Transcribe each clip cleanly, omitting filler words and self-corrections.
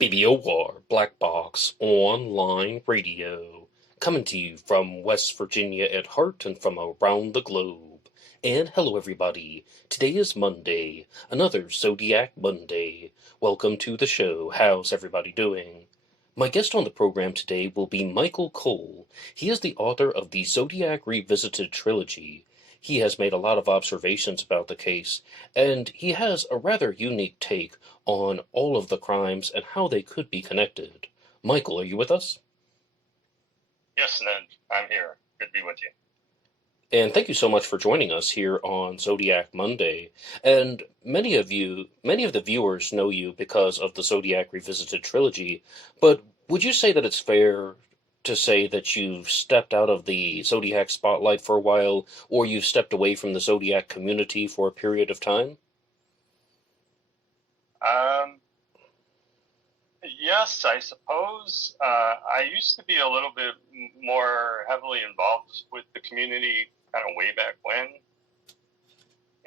BBOR, Black Box Online Radio, coming to you from West Virginia at heart and from around the globe. And hello, everybody. Today is Monday, another Zodiac Monday. Welcome to the show. How's everybody doing? My guest on the program today will be Michael Cole. He is the author of the Zodiac Revisited trilogy. He has made a lot of observations about the case, and he has a rather unique take on all of the crimes and how they could be connected. Michael, are you with us? Yes, Ned, I'm here. Good to be with you. And thank you so much for joining us here on Zodiac Monday. And many of the viewers know you because of the Zodiac Revisited trilogy, but would you say that it's fair to say that you've stepped out of the Zodiac spotlight for a while, or you've stepped away from the Zodiac community for a period of time? Yes, I suppose. I used to be a little bit more heavily involved with the community kind of way back when.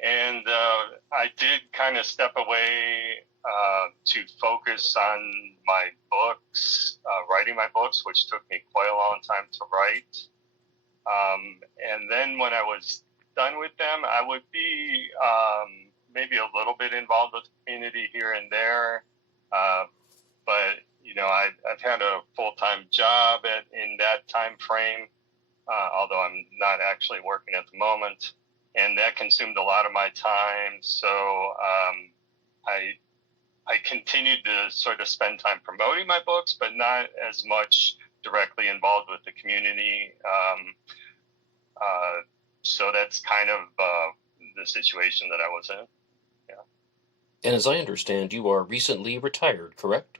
And I did kind of step away to focus on my books, writing my books, which took me quite a long time to write. And then when I was done with them, I would be maybe a little bit involved with the community here and there. But, you know, I've had a full-time job in that time frame, although I'm not actually working at the moment. And that consumed a lot of my time. So I continued to sort of spend time promoting my books, but not as much directly involved with the community. So that's kind of the situation that I was in. Yeah. And as I understand, you are recently retired, correct?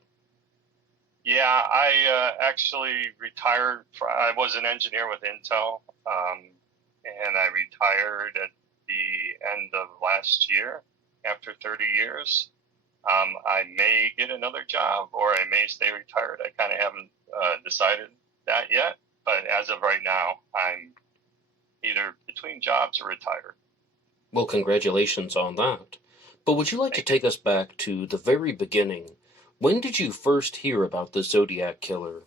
Yeah, I actually retired. I was an engineer with Intel, and I retired at the end of last year after 30 years. I may get another job or I may stay retired. I kind of haven't decided that yet, but as of right now, I'm either between jobs or retired. Well, congratulations on that. But would you like to Thank you. take us back to the very beginning? When did you first hear about the Zodiac Killer?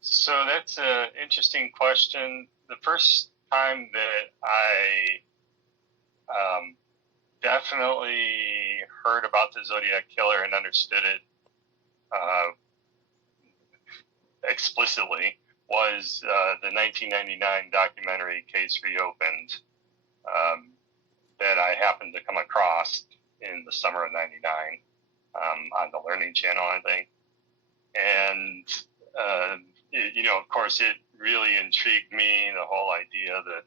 So that's an interesting question. The first time that I definitely heard about the Zodiac Killer and understood it explicitly was the 1999 documentary Case Reopened that I happened to come across in the summer of '99 on the Learning Channel, I think. And, you know, of course, it really intrigued me, the whole idea that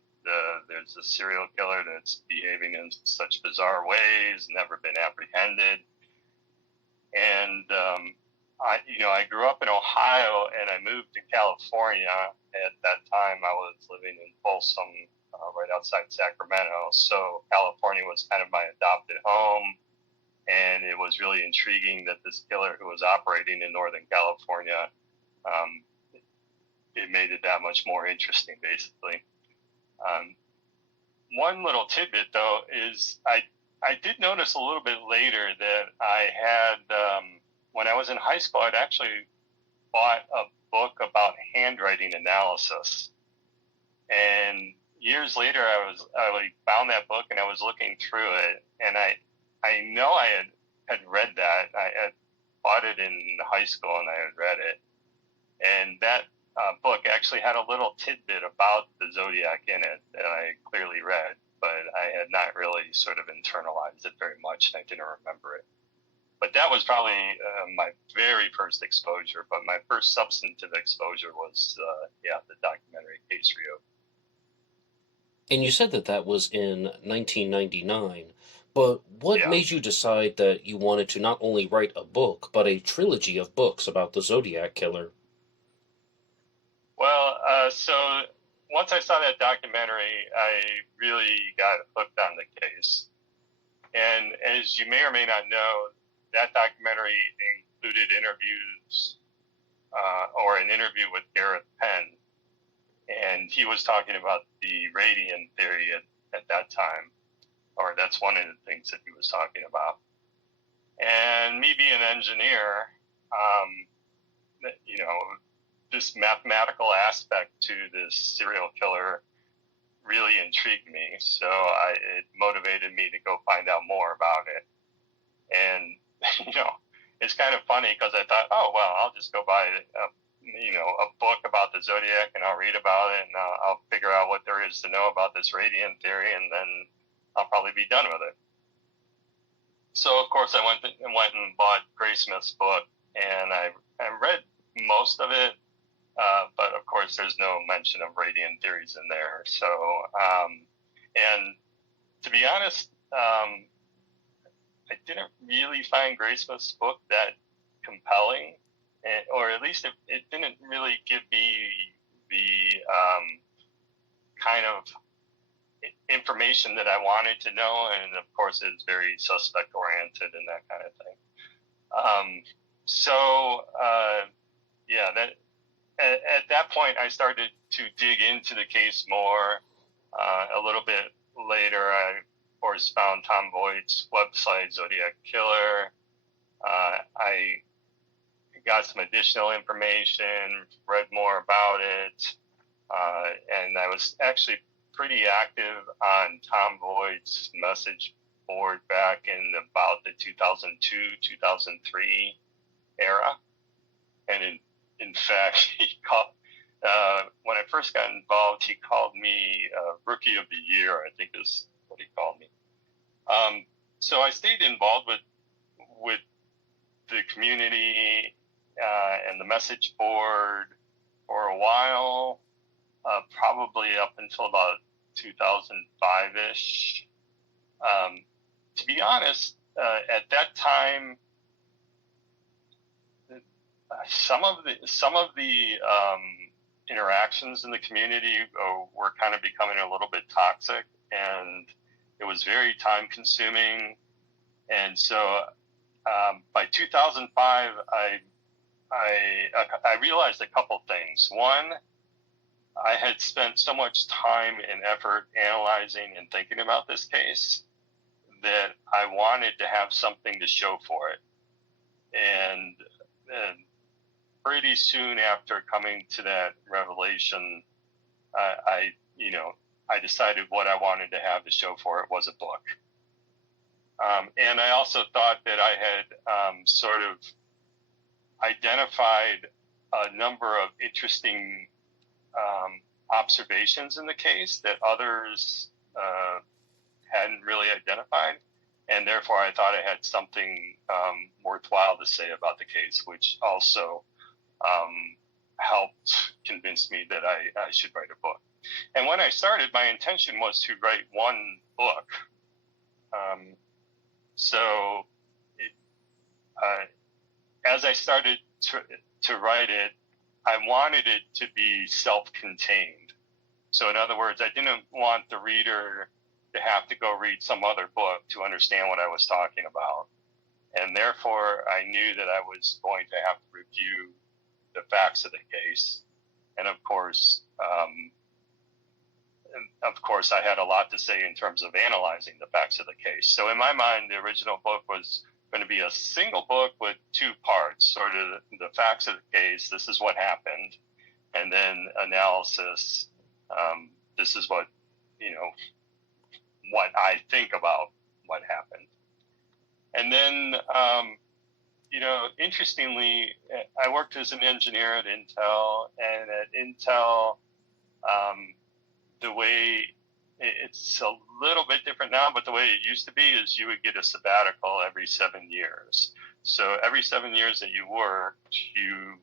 there's a serial killer that's behaving in such bizarre ways, never been apprehended. And I grew up in Ohio and I moved to California. At that time, I was living in Folsom, right outside Sacramento. So California was kind of my adopted home. And it was really intriguing that this killer who was operating in Northern California, it made it that much more interesting, basically. One little tidbit, though, is I did notice a little bit later that I had, when I was in high school, I'd actually bought a book about handwriting analysis. And years later, I found that book and I was looking through it, and I know I had read that. I had bought it in high school and I had read it. And that book actually had a little tidbit about the Zodiac in it that I clearly read, but I had not really sort of internalized it very much and I didn't remember it. But that was probably my very first exposure. But my first substantive exposure was, the documentary Case Reopened. And you said that that was in 1999. But what Yeah. made you decide that you wanted to not only write a book, but a trilogy of books about the Zodiac Killer? Well, so once I saw that documentary, I really got hooked on the case. And as you may or may not know, that documentary included interviews or an interview with Gareth Penn. And he was talking about the radian theory at that time, or that's one of the things that he was talking about. And me being an engineer, you know, this mathematical aspect to this serial killer really intrigued me. So it motivated me to go find out more about it. And, you know, it's kind of funny because I thought, oh, well, I'll just go buy a book about the Zodiac and I'll read about it and I'll figure out what there is to know about this radiant theory, and then I'll probably be done with it. So, of course, I went and bought Graysmith's book, and I read most of it, but, of course, there's no mention of radiant theories in there. So, and to be honest, I didn't really find Graysmith's book that compelling, or at least it didn't really give me the kind of information that I wanted to know, and of course it's very suspect oriented and that kind of thing. That at that point I started to dig into the case more. A little bit later, I of course found Tom Voigt's website, Zodiac Killer. I got some additional information, read more about it, and I was actually pretty active on Tom Voigt's message board back in about the 2002, 2003 era. And in fact, he called, when I first got involved, he called me Rookie of the Year, I think is what he called me. So I stayed involved with the community and the message board for a while. Probably up until about 2005-ish. To be honest, at that time, some of the interactions in the community were kind of becoming a little bit toxic, and it was very time consuming. And so by 2005, I realized a couple things. One, I had spent so much time and effort analyzing and thinking about this case that I wanted to have something to show for it. And pretty soon after coming to that revelation, I decided what I wanted to have to show for it was a book. And I also thought that I had sort of identified a number of interesting observations in the case that others hadn't really identified, and therefore I thought I had something worthwhile to say about the case, which also helped convince me that I should write a book. And when I started, my intention was to write one book. As I started to write it, I wanted it to be self-contained. So in other words, I didn't want the reader to have to go read some other book to understand what I was talking about. And therefore, I knew that I was going to have to review the facts of the case. And of course, I had a lot to say in terms of analyzing the facts of the case. So in my mind, the original book was going to be a single book with two parts, sort of the facts of the case, this is what happened, and then analysis, this is what I think about what happened. And then, interestingly, I worked as an engineer at Intel, and at Intel, the way it's a little bit different now, but the way it used to be is you would get a sabbatical every 7 years. So every 7 years that you worked, you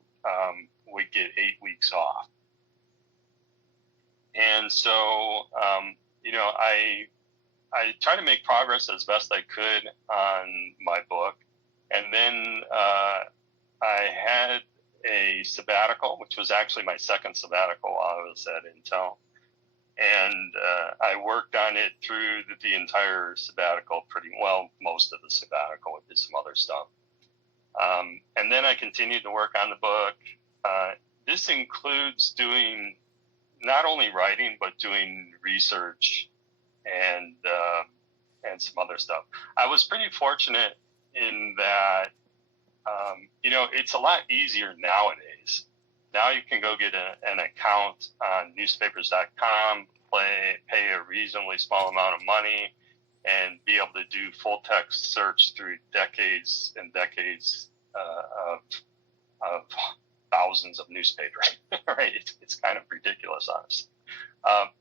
would get 8 weeks off. And so, I tried to make progress as best I could on my book. And then I had a sabbatical, which was actually my second sabbatical while I was at Intel. And I worked on it through the entire sabbatical pretty well, most of the sabbatical. I did some other stuff. And then I continued to work on the book. This includes doing not only writing, but doing research and some other stuff. I was pretty fortunate in that, it's a lot easier nowadays. Now you can go get an account on newspapers.com, pay a reasonably small amount of money, and be able to do full text search through decades and decades of thousands of newspapers. Right? It's kind of ridiculous, honestly.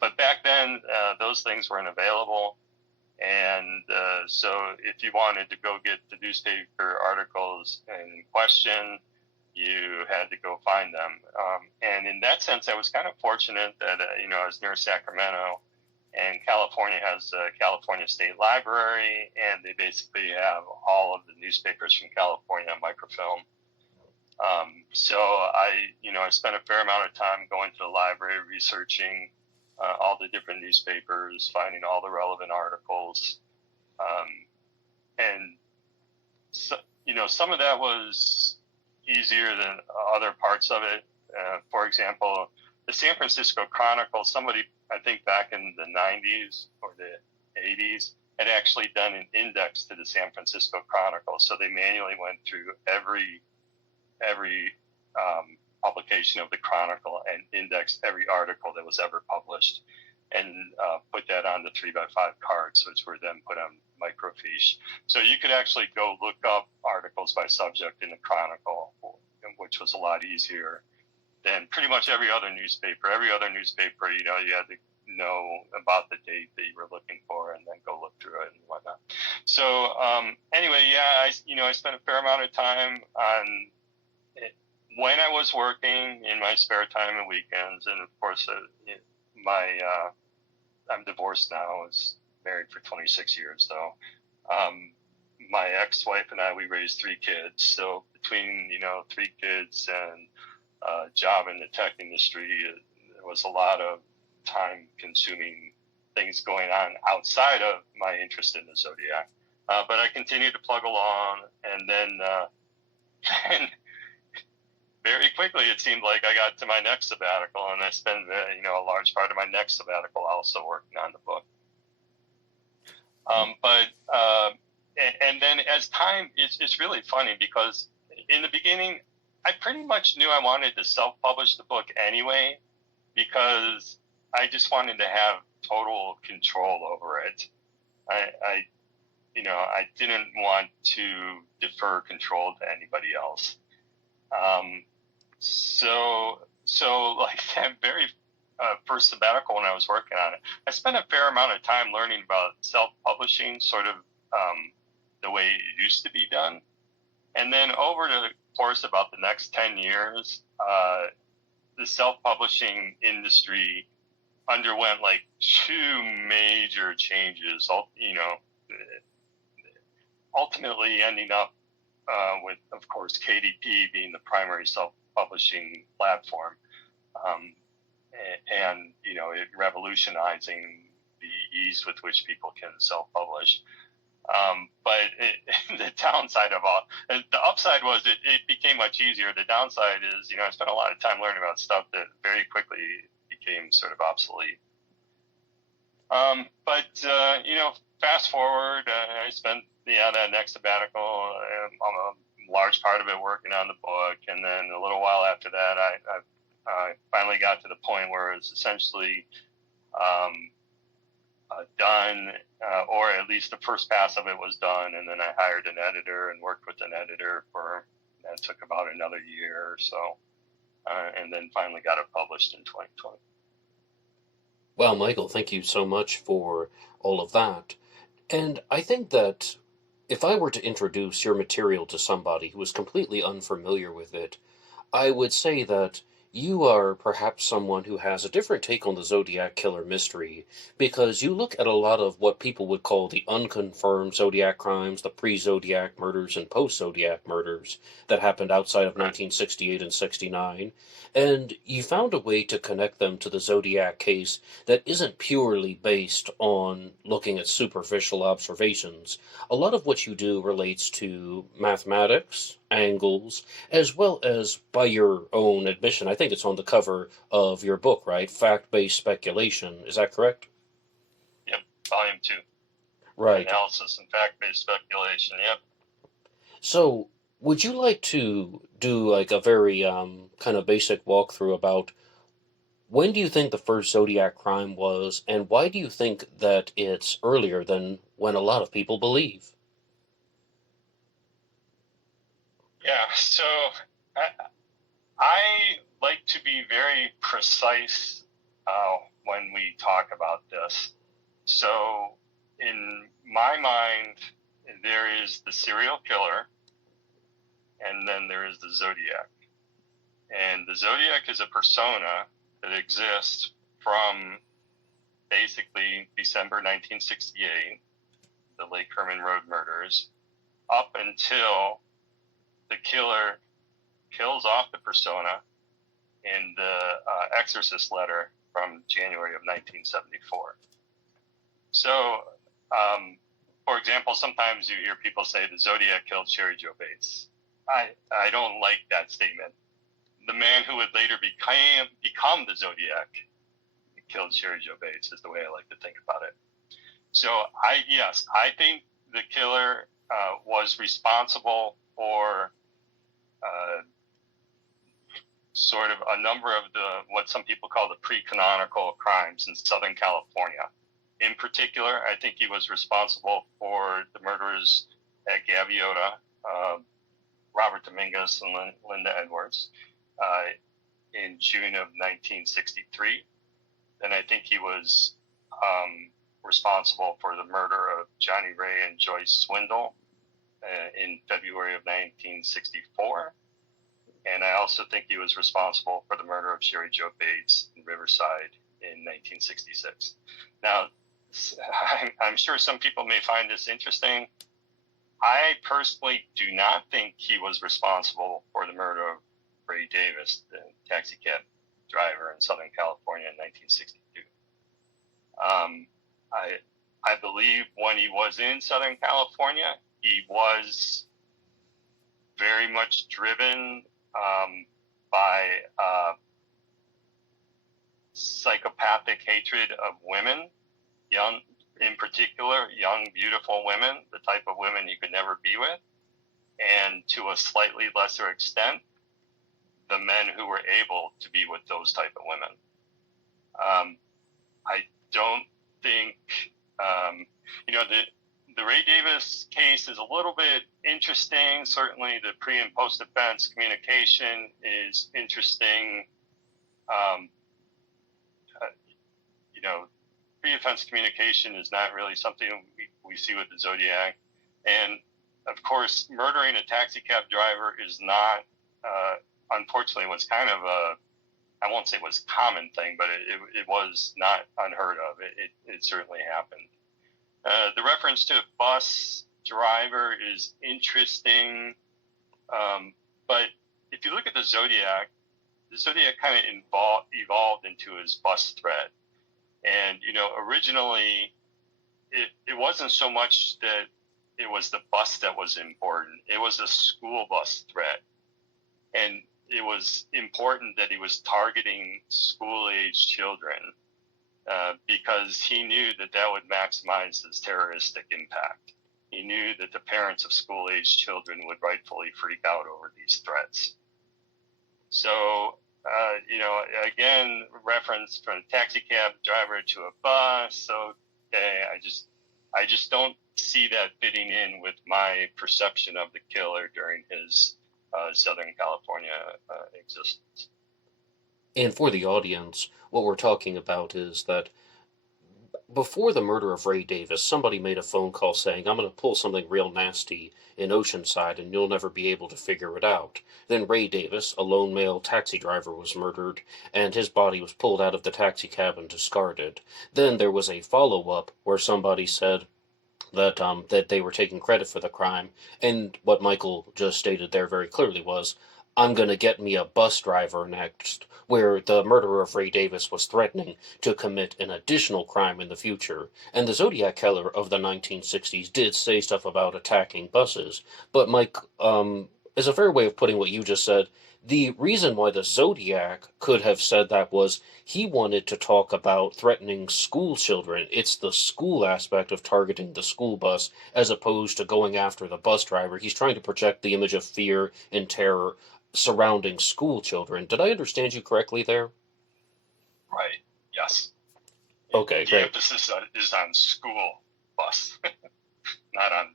But back then, those things weren't available. And so if you wanted to go get the newspaper articles in question, you had to go find them. And in that sense, I was kind of fortunate that, I was near Sacramento, and California has a California State Library, and they basically have all of the newspapers from California on microfilm. So I spent a fair amount of time going to the library, researching all the different newspapers, finding all the relevant articles. And so, some of that was easier than other parts of it. For example, the San Francisco Chronicle, somebody, I think back in the 90s or the 80s, had actually done an index to the San Francisco Chronicle. So they manually went through every publication of the Chronicle and indexed every article that was ever published, and put that on the 3x5 cards, which were then put on microfiche. So you could actually go look up articles by subject in the Chronicle, which was a lot easier than pretty much every other newspaper. Every other newspaper, you had to know about the date that you were looking for and then go look through it and whatnot. So anyway, yeah, I spent a fair amount of time on it when I was working, in my spare time and weekends. And of course, I'm divorced now. I was married for 26 years though. My ex-wife and I, we raised 3 kids. So between, 3 kids and a job in the tech industry, there was a lot of time-consuming things going on outside of my interest in the Zodiac. But I continued to plug along, and then and very quickly it seemed like I got to my next sabbatical, and I spent a large part of my next sabbatical also working on the book. And then as time, it's really funny because in the beginning, I pretty much knew I wanted to self-publish the book anyway, because I just wanted to have total control over it. I didn't want to defer control to anybody else. So like that very first sabbatical when I was working on it, I spent a fair amount of time learning about self-publishing, sort of the way it used to be done. And then over the course of about the next 10 years, the self-publishing industry underwent like 2 major changes, ultimately ending up with, of course, KDP being the primary self-publishing platform, and it revolutionizing the ease with which people can self-publish. But the downside of the upside was it became much easier. The downside is, I spent a lot of time learning about stuff that very quickly became sort of obsolete. But fast forward, I spent that next sabbatical, a large part of it working on the book, and then a little while after that, I finally got to the point where it was essentially done, or at least the first pass of it was done, and then I hired an editor and worked with an editor that took about another year or so, and then finally got it published in 2020. Well, Michael, thank you so much for all of that. And I think that if I were to introduce your material to somebody who is completely unfamiliar with it, I would say that you are perhaps someone who has a different take on the Zodiac Killer mystery, because you look at a lot of what people would call the unconfirmed Zodiac crimes, the pre-Zodiac murders and post-Zodiac murders that happened outside of 1968 and 69, and you found a way to connect them to the Zodiac case that isn't purely based on looking at superficial observations. A lot of what you do relates to mathematics, angles, as well as, by your own admission, I think it's on the cover of your book, right? Fact-based speculation. Is that correct? Yep, volume 2. Right. Analysis and fact-based speculation, yep. So, would you like to do like a very kind of basic walkthrough about when do you think the first Zodiac crime was, and why do you think that it's earlier than when a lot of people believe? Yeah, so I, I like to be very precise when we talk about this. So, in my mind, there is the serial killer, and then there is the Zodiac. And the Zodiac is a persona that exists from basically December 1968, the Lake Herman Road murders, up until the killer kills off the persona in the Exorcist letter from January of 1974. So, for example, sometimes you hear people say the Zodiac killed Sherry Jo Bates. I don't like that statement. The man who would later become the Zodiac killed Sherry Jo Bates is the way I like to think about it. So I think the killer was responsible for sort of a number of what some people call the pre-canonical crimes in Southern California. In particular, I think he was responsible for the murders at Gaviota, Robert Dominguez and Linda Edwards, in June of 1963. And I think he was responsible for the murder of Johnny Ray and Joyce Swindle in February of 1964. And I also think he was responsible for the murder of Sherry Jo Bates in Riverside in 1966. Now, I'm sure some people may find this interesting. I personally do not think he was responsible for the murder of Ray Davis, the taxi cab driver in Southern California in 1962. I believe when he was in Southern California, he was very much driven by psychopathic hatred of women, young, in particular, young, beautiful women, the type of women he could never be with, and to a slightly lesser extent, the men who were able to be with those type of women. I don't think, the Ray Davis case is a little bit interesting. Certainly the pre and post defense communication is interesting. Pre-defense communication is not really something we see with the Zodiac. And of course, murdering a taxi cab driver is not, unfortunately, was kind of I won't say it was a common thing, but it was not unheard of. It certainly happened. The reference to a bus driver is interesting. But if you look at the Zodiac kind of evolved into his bus threat. And, originally it wasn't so much that it was the bus that was important. It was a school bus threat. And it was important that he was targeting school-age children because he knew that would maximize his terroristic impact. He knew that the parents of school-age children would rightfully freak out over these threats. So, again, reference from a taxi cab driver to a bus. Okay, I just don't see that fitting in with my perception of the killer during his Southern California existence. And for the audience, what we're talking about is that before the murder of Ray Davis, somebody made a phone call saying, I'm going to pull something real nasty in Oceanside and you'll never be able to figure it out. Then Ray Davis, a lone male taxi driver, was murdered, and his body was pulled out of the taxi cab and discarded. Then there was a follow-up where somebody said that they were taking credit for the crime, and what Michael just stated there very clearly was, I'm going to get me a bus driver next, where the murderer of Ray Davis was threatening to commit an additional crime in the future. And the Zodiac Killer of the 1960s did say stuff about attacking buses. But Mike, is a fair way of putting what you just said. The reason why the Zodiac could have said that was he wanted to talk about threatening school children. It's the school aspect of targeting the school bus as opposed to going after the bus driver. He's trying to project the image of fear and terror surrounding school children. Did I understand you correctly there? Right. Yes. Okay, The great. emphasis is on school bus, not on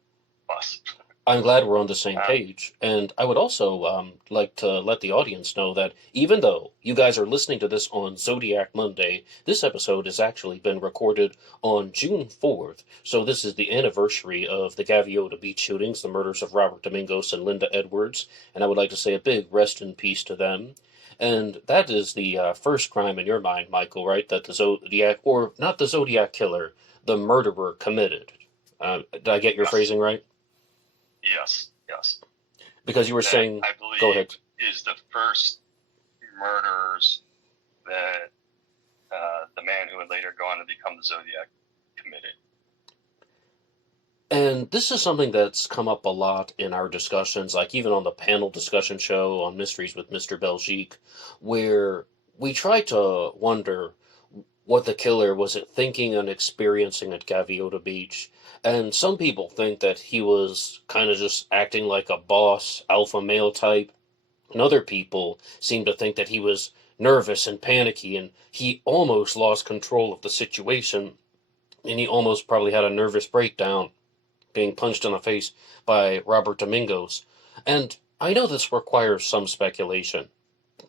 bus. I'm glad we're on the same page. And I would also like to let the audience know that even though you guys are listening to this on Zodiac Monday, this episode has actually been recorded on June 4th. So this is the anniversary of the Gaviota Beach shootings, the murders of Robert Domingos and Linda Edwards. And I would like to say a big rest in peace to them. And that is the first crime in your mind, Michael, right? That the Zodiac, or not the Zodiac Killer, the murderer committed. Did I get your Yes. phrasing right? Yes. Yes. Because you were That, saying, I believe, go ahead. is the first murders that the man who would later go on to become the Zodiac committed. And this is something that's come up a lot in our discussions, like even on the panel discussion show on Mysteries with Mr. Belgique, where we try to wonder what the killer was thinking and experiencing at Gaviota Beach. And some people think that he was kind of just acting like a boss, alpha male type. And other people seem to think that he was nervous and panicky and he almost lost control of the situation and he almost probably had a nervous breakdown being punched in the face by Robert Domingos. And I know this requires some speculation,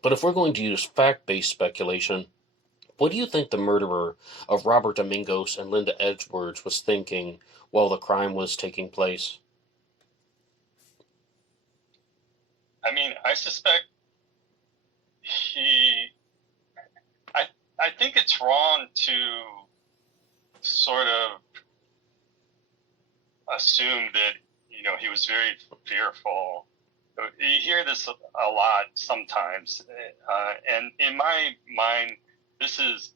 but if we're going to use fact-based speculation, what do you think the murderer of Robert Domingos and Linda Edwards was thinking while the crime was taking place? I mean, I suspect I think it's wrong to sort of assume that, he was very fearful. You hear this a lot sometimes. And in my mind, this is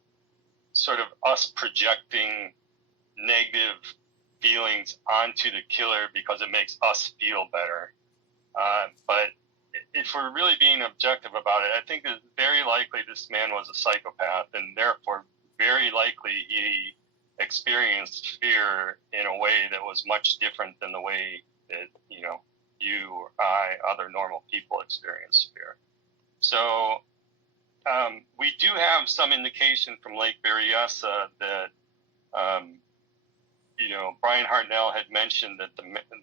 sort of us projecting negative feelings onto the killer because it makes us feel better. But if we're really being objective about it, I think it's very likely this man was a psychopath, and therefore very likely he experienced fear in a way that was much different than the way that, you or I, other normal people experience fear. So we do have some indication from Lake Berryessa that, Brian Hartnell had mentioned that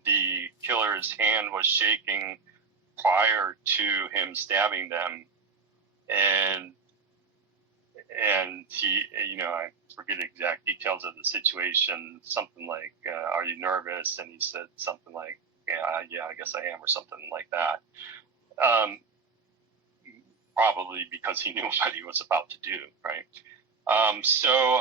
the killer's hand was shaking prior to him stabbing them, and he, I forget exact details of the situation, something like, are you nervous? And he said something like, yeah, I guess I am, or something like that. Probably because he knew what he was about to do, right? So,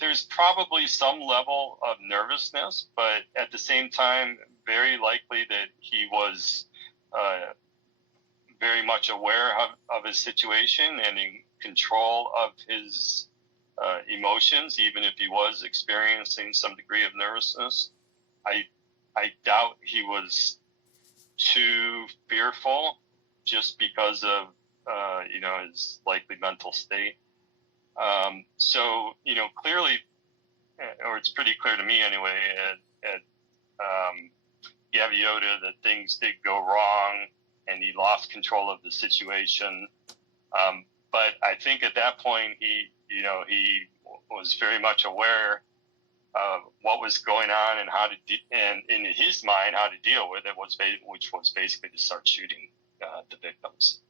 there's probably some level of nervousness, but at the same time, very likely that he was very much aware of his situation and in control of his emotions, even if he was experiencing some degree of nervousness. I doubt he was too fearful just because of his likely mental state. So clearly, or it's pretty clear to me anyway, at Gaviota, that things did go wrong and he lost control of the situation. But I think at that point he was very much aware of what was going on and and in his mind how to deal with it which was basically to start shooting the victims,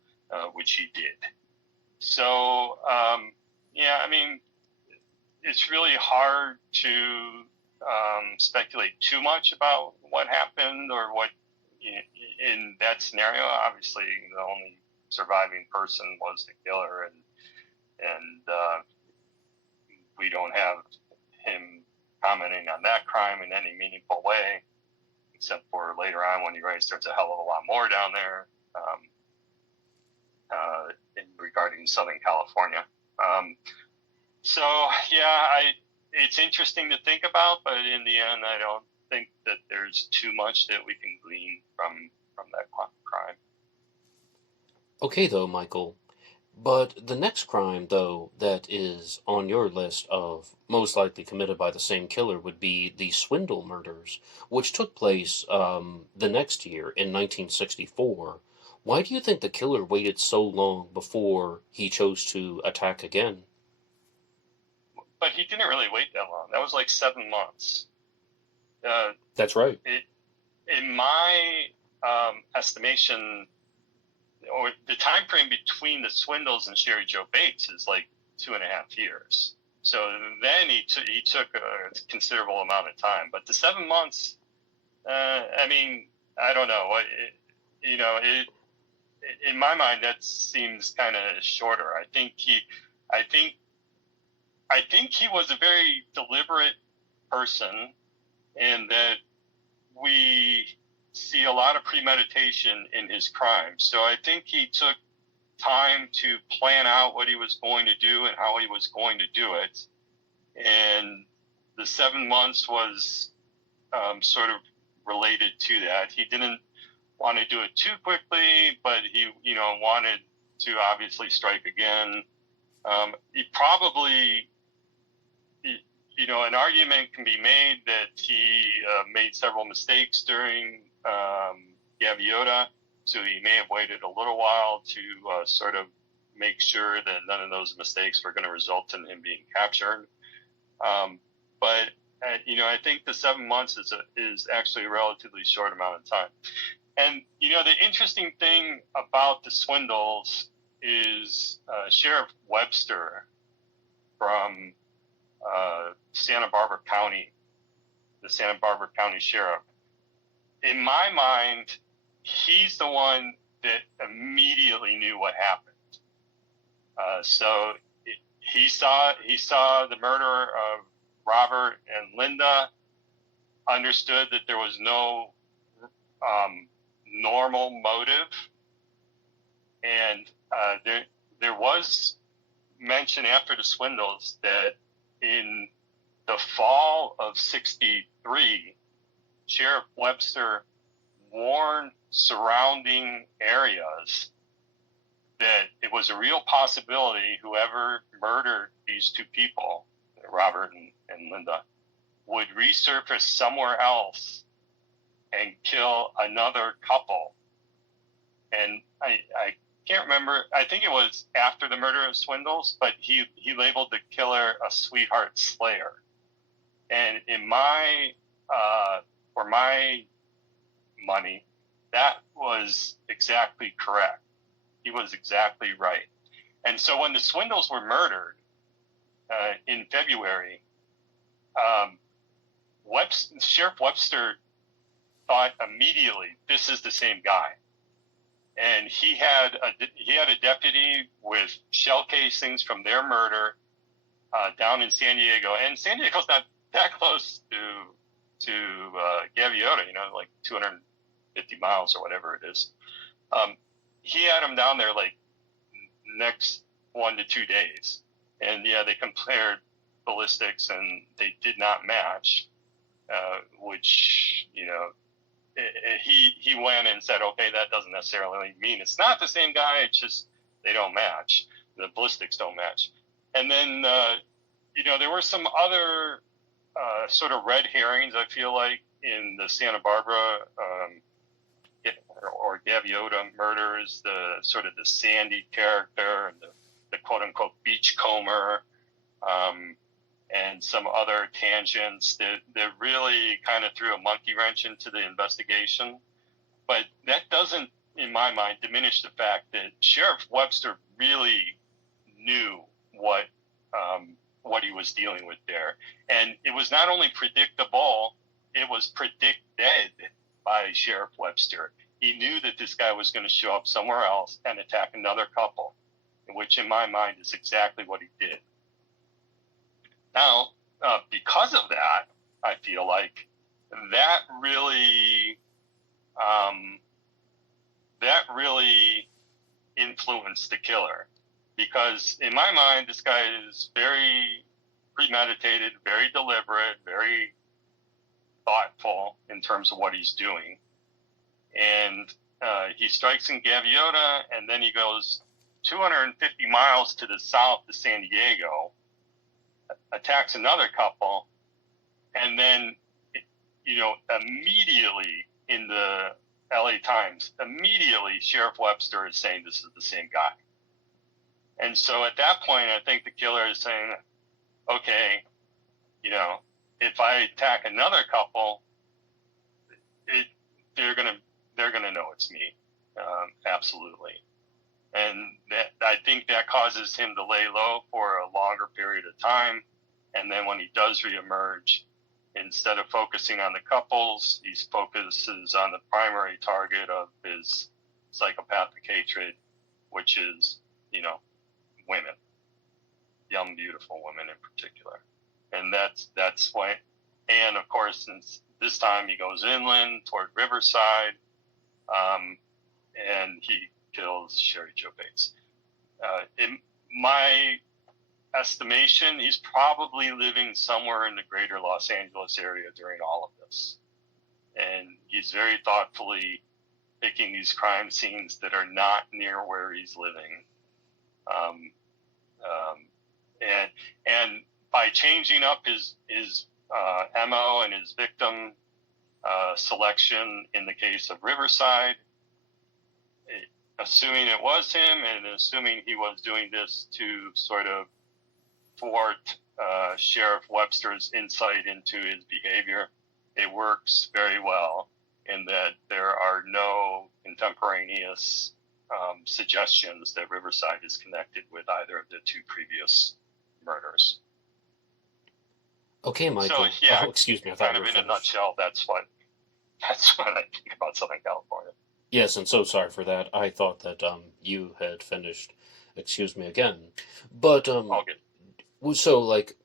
which he did. So I mean, it's really hard to speculate too much about what happened or what in that scenario. Obviously, the only surviving person was the killer, and we don't have him commenting on that crime in any meaningful way, except for later on when he writes there's a hell of a lot more down there regarding Southern California. It's interesting to think about, but in the end, I don't think that there's too much that we can glean from from that crime. Okay, though, Michael. But the next crime, though, that is on your list of most likely committed by the same killer would be the Swindle murders, which took place the next year in 1964. Why do you think the killer waited so long before he chose to attack again? But he didn't really wait that long. That was like 7 months. That's right. In my estimation, or the time frame between the Swindles and Sherry Joe Bates is like 2.5 years. So then he took a considerable amount of time. But the 7 months, I mean, I don't know. In my mind, that seems kind of shorter. I think he was a very deliberate person, and that we see a lot of premeditation in his crimes. So I think he took time to plan out what he was going to do and how he was going to do it. And the 7 months was sort of related to that. He didn't want to do it too quickly, but he, wanted to obviously strike again. He probably, an argument can be made that he made several mistakes during Gaviota, so he may have waited a little while to sort of make sure that none of those mistakes were going to result in him being captured. But I think the 7 months is actually a relatively short amount of time. And the interesting thing about the Swindles is Sheriff Webster from Santa Barbara County, the Santa Barbara County Sheriff. In my mind, he's the one that immediately knew what happened. So he saw the murder of Robert and Linda, understood that there was no normal motive, and there was mention after the Swindles that in the fall of '63, Sheriff Webster warned surrounding areas that it was a real possibility whoever murdered these two people, Robert and Linda, would resurface somewhere else and kill another couple. And I can't remember, I think it was after the murder of Swindles, but he labeled the killer a sweetheart slayer. And in my for my money, that was exactly correct. He was exactly right. And so when the Swindles were murdered in February, Sheriff Webster thought immediately, this is the same guy. And he had a deputy with shell casings from their murder down in San Diego. And San Diego's not that close to Gaviota, like 250 miles or whatever it is. He had him down there like next 1 to 2 days. And they compared ballistics and they did not match, which, he went and said, okay, that doesn't necessarily mean it's not the same guy. It's just they don't match. The ballistics don't match. And then, there were some other sort of red herrings, I feel like, in the Santa Barbara or Gaviota murders, the sort of the Sandy character and the quote-unquote beachcomber, and some other tangents that really kind of threw a monkey wrench into the investigation. But that doesn't, in my mind, diminish the fact that Sheriff Webster really knew what he was dealing with there. And it was not only predictable, it was predicted by Sheriff Webster. He knew that this guy was going to show up somewhere else and attack another couple, which in my mind is exactly what he did. Now, because of that, I feel like that really influenced the killer, because in my mind, this guy is very premeditated, very deliberate, very thoughtful in terms of what he's doing. And he strikes in Gaviota, and then he goes 250 miles to the south to San Diego, attacks another couple, and then, immediately in the LA Times, immediately Sheriff Webster is saying this is the same guy. And so at that point, I think the killer is saying, okay, if I attack another couple, they're gonna know it's me, absolutely. And I think that causes him to lay low for a longer period of time. And then when he does reemerge, instead of focusing on the couples, he focuses on the primary target of his psychopathic hatred, which is, women, young, beautiful women in particular. And that's why. And of course, since this time he goes inland toward Riverside, and he kills Sherry Jo Bates. In my estimation, he's probably living somewhere in the greater Los Angeles area during all of this. And he's very thoughtfully picking these crime scenes that are not near where he's living. And by changing up his MO and his victim selection in the case of Riverside, assuming it was him and assuming he was doing this to sort of thwart Sheriff Webster's insight into his behavior, it works very well in that there are no contemporaneous suggestions that Riverside is connected with either of the two previous murders. Okay, Michael. So yeah, excuse me. I kind of in a nutshell, that's what I think about Southern California. Yes, and so sorry for that. I thought that you had finished. Excuse me again. But All good. so like,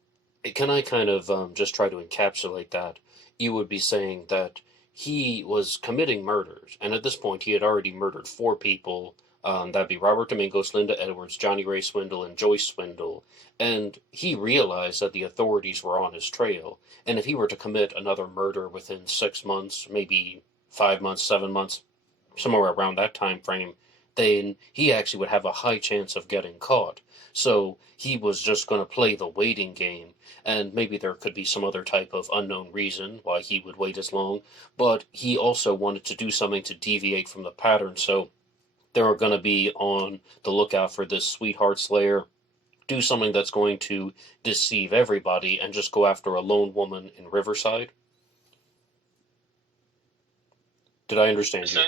can I kind of just try to encapsulate that? You would be saying that he was committing murders, and at this point he had already murdered 4 people. That'd be Robert Domingos, Linda Edwards, Johnny Ray Swindle, and Joyce Swindle. And he realized that the authorities were on his trail, and if he were to commit another murder within 6 months, maybe 5 months, 7 months, somewhere around that time frame, then he actually would have a high chance of getting caught. So he was just going to play the waiting game, and maybe there could be some other type of unknown reason why he would wait as long, but he also wanted to do something to deviate from the pattern, so they were going to be on the lookout for this sweetheart slayer, do something that's going to deceive everybody, and just go after a lone woman in Riverside. Did I understand you?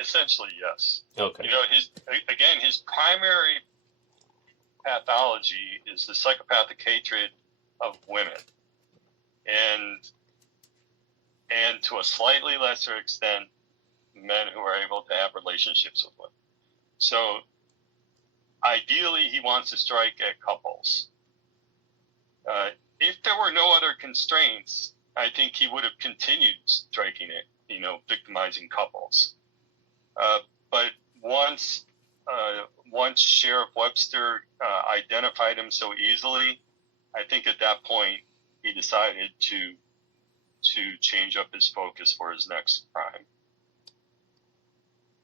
Essentially, yes. Okay. His primary pathology is the psychopathic hatred of women, and to a slightly lesser extent, men who are able to have relationships with women. So ideally, he wants to strike at couples. If there were no other constraints, I think he would have continued striking it, victimizing couples. But once Sheriff Webster identified him so easily, I think at that point he decided to change up his focus for his next crime.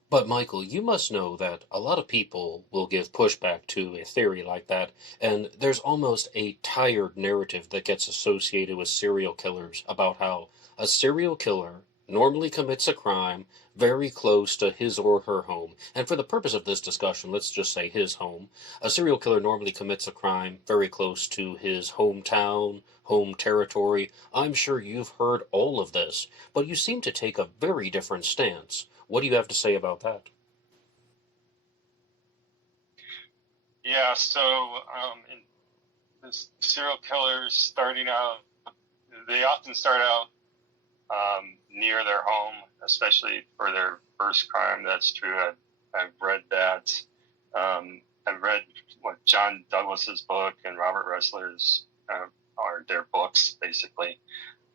But Michael, you must know that a lot of people will give pushback to a theory like that, and there's almost a tired narrative that gets associated with serial killers about how a serial killer normally commits a crime very close to his or her home. And for the purpose of this discussion, let's just say his home. A serial killer normally commits a crime very close to his hometown, home territory. I'm sure you've heard all of this, but you seem to take a very different stance. What do you have to say about that? Yeah, so the serial killers starting out, they often start out near their home, especially for their first crime. That's true. I've read that. I've read what John Douglas's book and Robert Ressler's are their books, basically.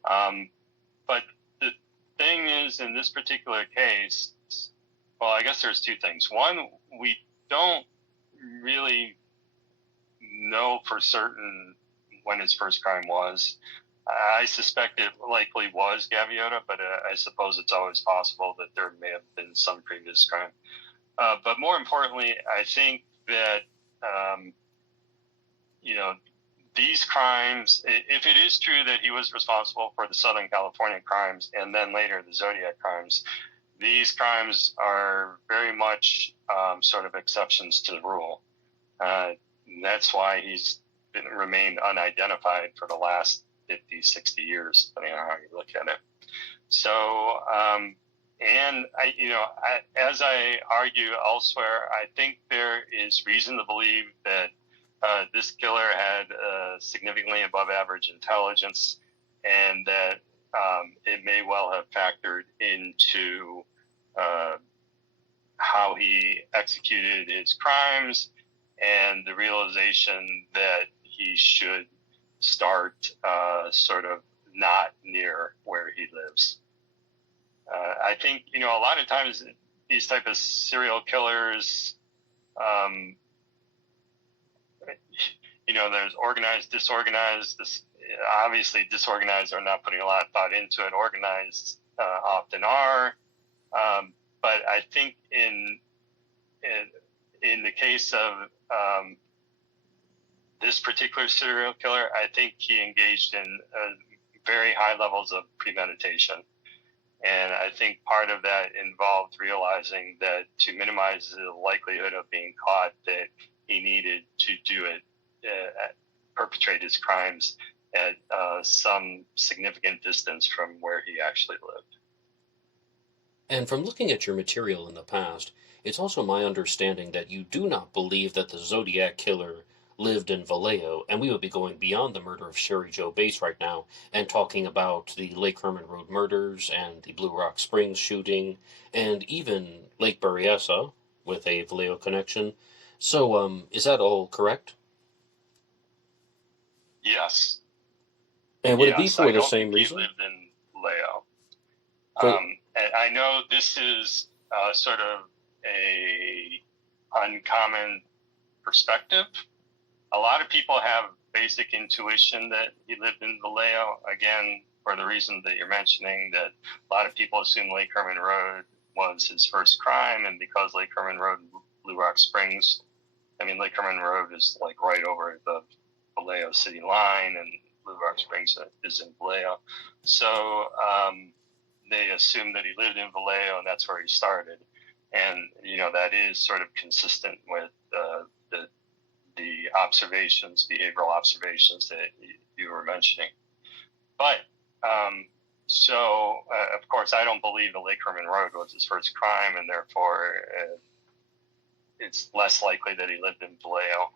But the thing is, in this particular case, well, I guess there's 2 things. One, we don't really know for certain when his first crime was. I suspect it likely was Gaviota, but I suppose it's always possible that there may have been some previous crime. But more importantly, I think that, these crimes, if it is true that he was responsible for the Southern California crimes and then later the Zodiac crimes, these crimes are very much sort of exceptions to the rule. That's why he's remained unidentified for the last 50, 60 years, depending on how you look at it. So, and as I argue elsewhere, I think there is reason to believe that this killer had significantly above average intelligence, and that it may well have factored into how he executed his crimes and the realization that he should start sort of not near where he lives. I think, a lot of times these type of serial killers, there's organized, disorganized. Obviously, disorganized are not putting a lot of thought into it. Organized often are. But I think in the case of this particular serial killer, I think he engaged in very high levels of premeditation. And I think part of that involved realizing that to minimize the likelihood of being caught, that he needed to do it, perpetrate his crimes at some significant distance from where he actually lived. And from looking at your material in the past, it's also my understanding that you do not believe that the Zodiac Killer lived in Vallejo, and we would be going beyond the murder of Sherry Jo Bates right now and talking about the Lake Herman Road murders and the Blue Rock Springs shooting and even Lake Berryessa with a Vallejo connection. So, is that all correct? Yes. And would it be for the same reason? He lived in Vallejo. But, And I know this is sort of a uncommon perspective. A lot of people have basic intuition that he lived in Vallejo, again, for the reason that you're mentioning, that a lot of people assume Lake Herman Road was his first crime, and because Lake Herman Road and Blue Rock Springs, Lake Herman Road is like right over the Vallejo city line, and Blue Rock Springs is in Vallejo. So they assumed that he lived in Vallejo, and that's where he started. And, that is sort of consistent with the observations, behavioral observations that you were mentioning. But, of course, I don't believe the Lake Herman Road was his first crime, and therefore it's less likely that he lived in Vallejo.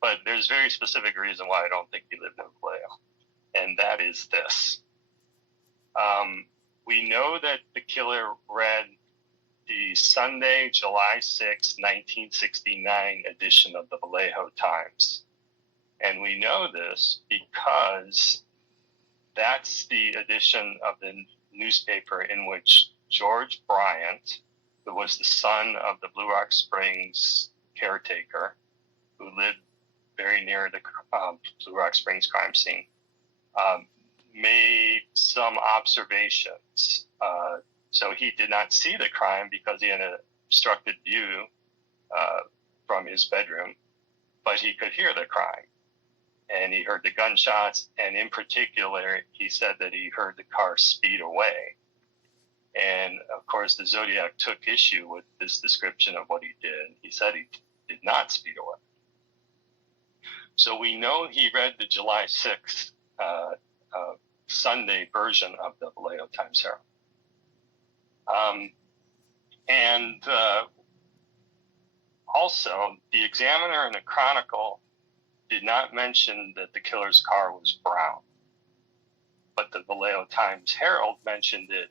But there's very specific reason why I don't think he lived in Vallejo, and that is this. We know that the killer read the Sunday, July 6, 1969 edition of the Vallejo Times. And we know this because that's the edition of the newspaper in which George Bryant, who was the son of the Blue Rock Springs caretaker, who lived very near the Blue Rock Springs crime scene, made some observations. So he did not see the crime because he had an obstructed view from his bedroom, but he could hear the crime. And he heard the gunshots, and in particular, he said that he heard the car speed away. And, of course, the Zodiac took issue with this description of what he did. He said he did not speed away. So we know he read the July 6th Sunday version of the Vallejo Times Herald. Also, the Examiner and the Chronicle did not mention that the killer's car was brown, but the Vallejo Times Herald mentioned it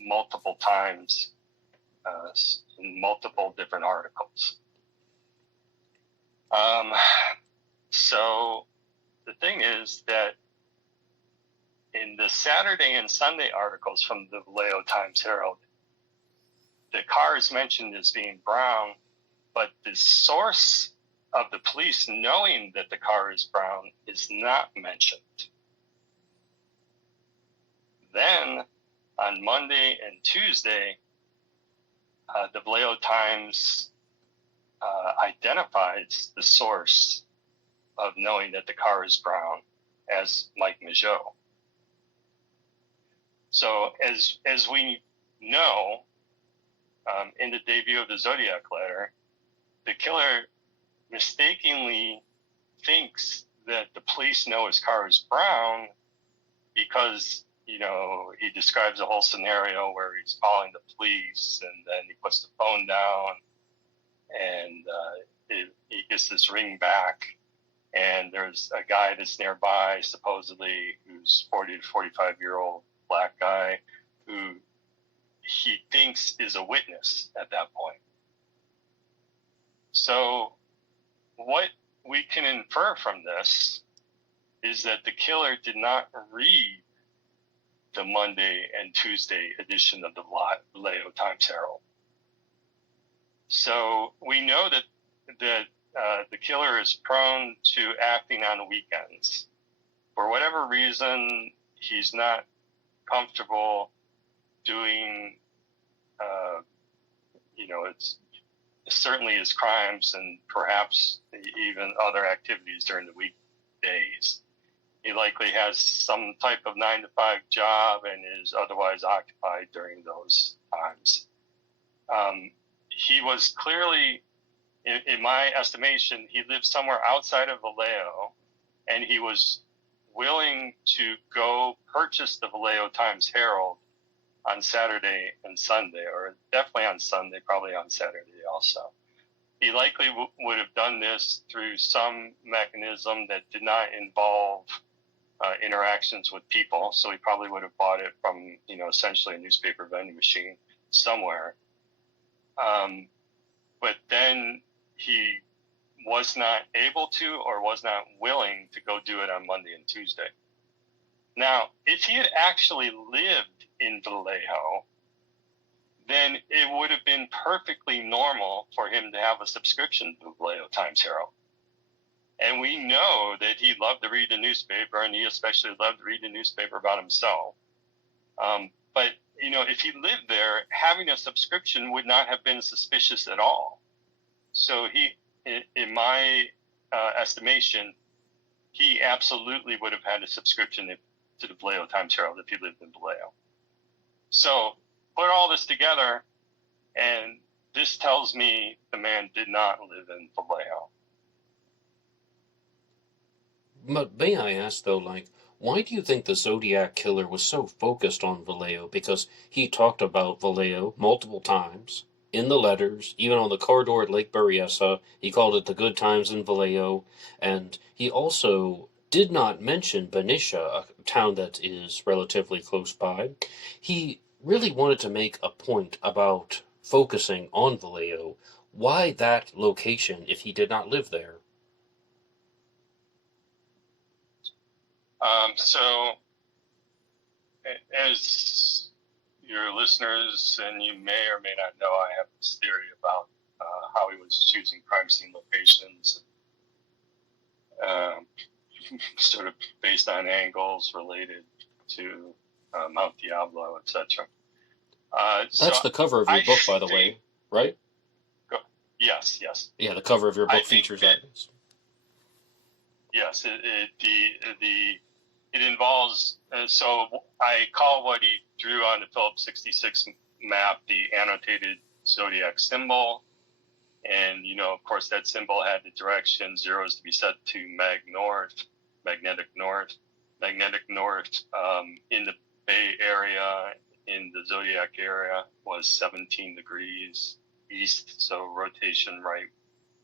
multiple times in multiple different articles. So the thing is that in the Saturday and Sunday articles from the Vallejo Times Herald, the car is mentioned as being brown, but the source of the police knowing that the car is brown is not mentioned. Then on Monday and Tuesday, the Vallejo Times identifies the source of knowing that the car is brown as Mike Mageau. So as we know, in the debut of the Zodiac letter, the killer mistakenly thinks that the police know his car is brown because, you know, he describes a whole scenario where he's calling the police and then he puts the phone down and he gets this ring back. And there's a guy that's nearby, supposedly, who's 40 to 45-year-old black guy who he thinks is a witness at that point. So what we can infer from this is that the killer did not read the Monday and Tuesday edition of the Vallejo Times Herald. So we know that the killer is prone to acting on weekends. For whatever reason, he's not comfortable doing, it's certainly his crimes and perhaps even other activities during the weekdays. He likely has some type of 9-to-5 job and is otherwise occupied during those times. He was clearly, in my estimation, he lived somewhere outside of Vallejo, and he was willing to go purchase the Vallejo Times Herald on Saturday and Sunday, or definitely on Sunday, probably on Saturday also. He likely would have done this through some mechanism that did not involve interactions with people, so he probably would have bought it from, essentially a newspaper vending machine somewhere. But then he was not able to or was not willing to go do it on Monday and Tuesday. Now, if he had actually lived in Vallejo, then it would have been perfectly normal for him to have a subscription to the Vallejo Times Herald. And we know that he loved to read the newspaper, and he especially loved to read the newspaper about himself. But, if he lived there, having a subscription would not have been suspicious at all. So he, in my estimation, he absolutely would have had a subscription to the Vallejo Times Herald if he lived in Vallejo. So put all this together, and this tells me the man did not live in Vallejo. But may I ask, though, why do you think the Zodiac Killer was so focused on Vallejo? Because he talked about Vallejo multiple times in the letters, even on the car door at Lake Berryessa. He called it the good times in Vallejo. And he also did not mention Benicia, a town that is relatively close by. He really wanted to make a point about focusing on Vallejo. Why that location if he did not live there? So, as your listeners and you may or may not know, I have this theory about how he was choosing crime scene locations, sort of based on angles related to Mount Diablo, etc. That's the cover of your book, by the way, right? Yes. Yeah, the cover of your book features that. Yes, it involves, so I call what he drew on the Phillips 66 map the annotated zodiac symbol. And, of course, that symbol had the direction zeros to be set to magnetic north. Magnetic north in the Bay Area, in the zodiac area, was 17 degrees east, so rotation right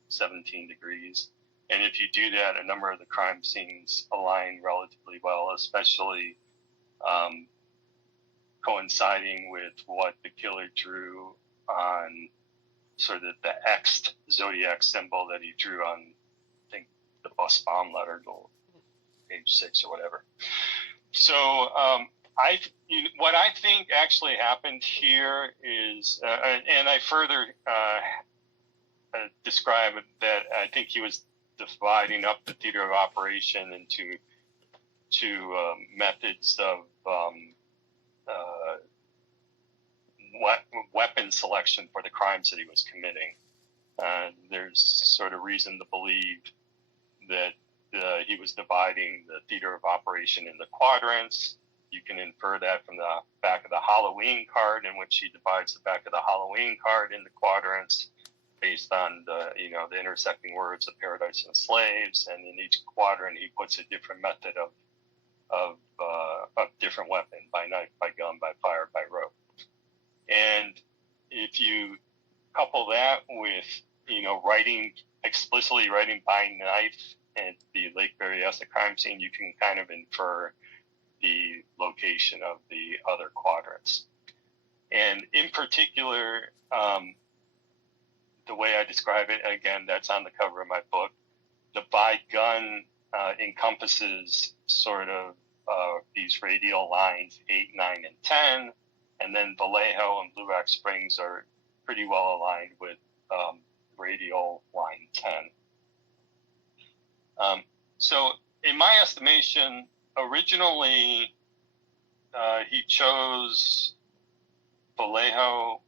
17 degrees. And if you do that, a number of the crime scenes align relatively well, especially coinciding with what the killer drew on sort of the X'd zodiac symbol that he drew on, I think, the bus bomb letter, page 6 or whatever. So what I think actually happened here is, and I further describe that I think he was dividing up the theater of operation into two methods of weapon selection for the crimes that he was committing. There's sort of reason to believe that he was dividing the theater of operation into quadrants. You can infer that from the back of the Halloween card, in which he divides the back of the Halloween card into quadrants based on the intersecting words of paradise and slaves, and in each quadrant he puts a different method of different weapon: by knife, by gun, by fire, by rope. And if you couple that with explicitly writing by knife at the Lake Berryessa crime scene, you can kind of infer the location of the other quadrants. And in particular, the way I describe it, again, that's on the cover of my book, the by gun encompasses sort of these radial lines 8, 9, and 10, and then Vallejo and Blue Rock Springs are pretty well aligned with radial line 10. So in my estimation, originally he chose Vallejo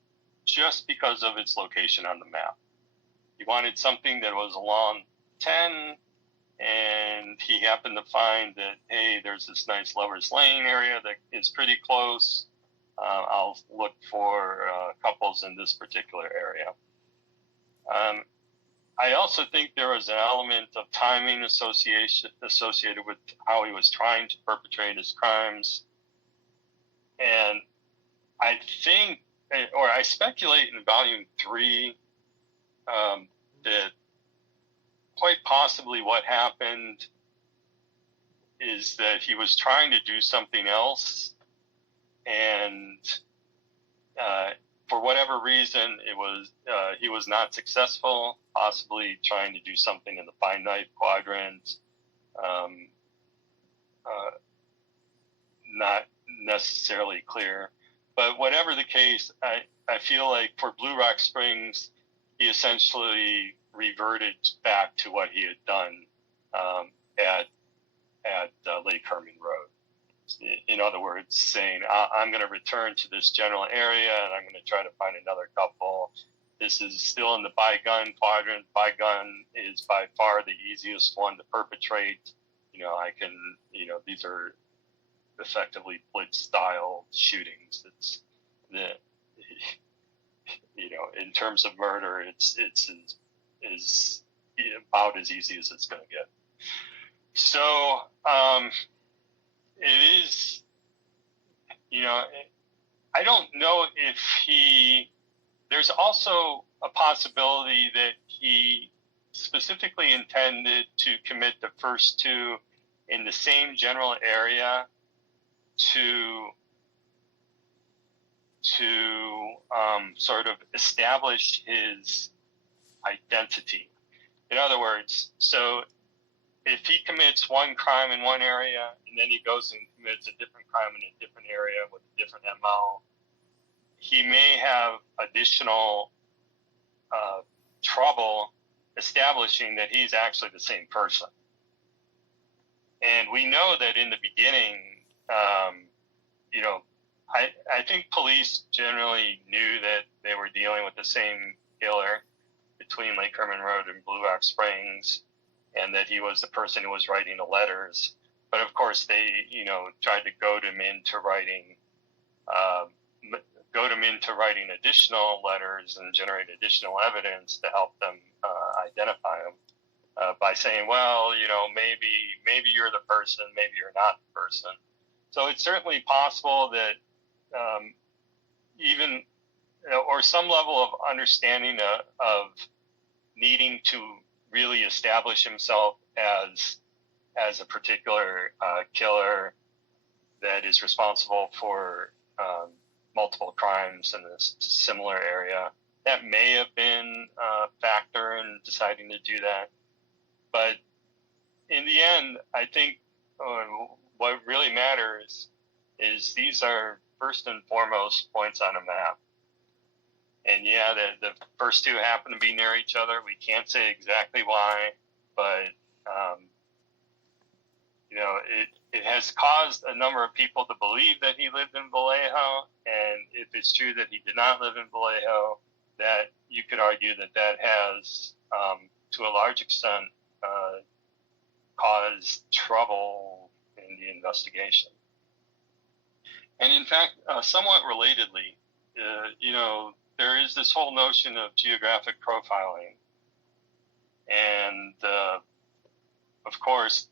just because of its location on the map. He wanted something that was along 10, and he happened to find that, hey, there's this nice Lover's Lane area that is pretty close. I'll look for couples in this particular area. I also think there was an element of timing associated with how he was trying to perpetrate his crimes. And I think, or I speculate in volume 3, that quite possibly what happened is that he was trying to do something else, and for whatever reason, he was not successful, possibly trying to do something in the by knife quadrant, not necessarily clear. But whatever the case, I feel like for Blue Rock Springs, he essentially reverted back to what he had done at Lake Herman Road. In other words, saying, I'm going to return to this general area and I'm going to try to find another couple. This is still in the by gun quadrant. By gun is by far the easiest one to perpetrate. These are effectively blitz style shootings. It's in terms of murder, it's about as easy as it's going to get. So, it is, I don't know if there's also a possibility that he specifically intended to commit the first two in the same general area to sort of establish his identity. In other words, so if he commits one crime in one area and then he goes and commits a different crime in a different area with a different MO, he may have additional trouble establishing that he's actually the same person. And we know that in the beginning, I think police generally knew that they were dealing with the same killer between Lake Herman Road and Blue Rock Springs, and that he was the person who was writing the letters. But of course, they, tried to goad him into writing additional letters and generate additional evidence to help them identify him by saying, well, maybe you're the person, maybe you're not the person. So it's certainly possible that even, or some level of understanding of needing to really establish himself as a particular killer that is responsible for multiple crimes in a similar area. That may have been a factor in deciding to do that. But in the end, I think what really matters is these are first and foremost points on a map. And yeah, the first two happen to be near each other. We can't say exactly why, but it has caused a number of people to believe that he lived in Vallejo, and if it's true that he did not live in Vallejo, that you could argue that has, to a large extent, caused trouble in the investigation. And in fact, somewhat relatedly, there is this whole notion of geographic profiling. And, of course,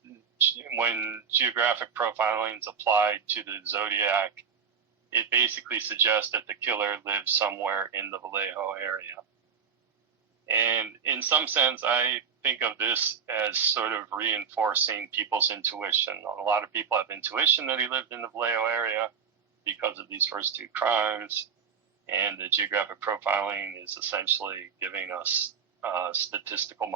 when geographic profiling is applied to the Zodiac, it basically suggests that the killer lives somewhere in the Vallejo area. And in some sense, I think of this as sort of reinforcing people's intuition. A lot of people have intuition that he lived in the Vallejo area because of these first two crimes. And the geographic profiling is essentially giving us statistical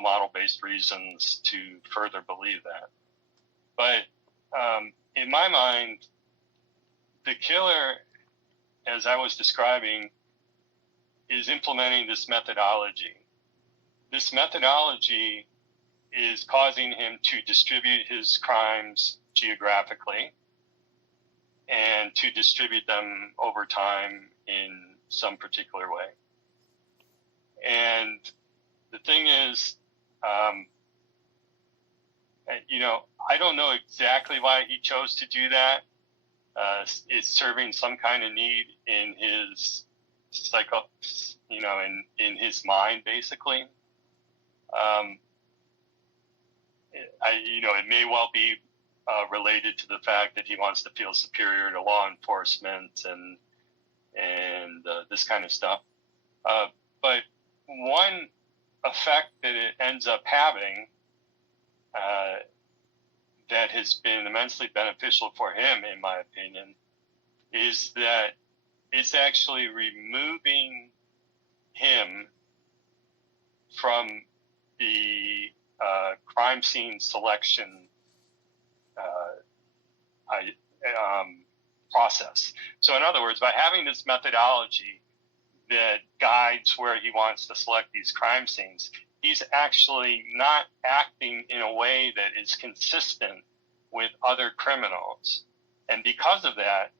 model-based reasons to further believe that. But in my mind, the killer, as I was describing, is implementing this methodology. This methodology is causing him to distribute his crimes geographically and to distribute them over time in some particular way. And the thing is, I don't know exactly why he chose to do that. It's serving some kind of need in his in his mind, basically. It may well be related to the fact that he wants to feel superior to law enforcement and this kind of stuff. But one effect that it ends up having that has been immensely beneficial for him, in my opinion, is that it's actually removing him from the crime scene selection process. So in other words, by having this methodology that guides where he wants to select these crime scenes, he's actually not acting in a way that is consistent with other criminals. And because of that,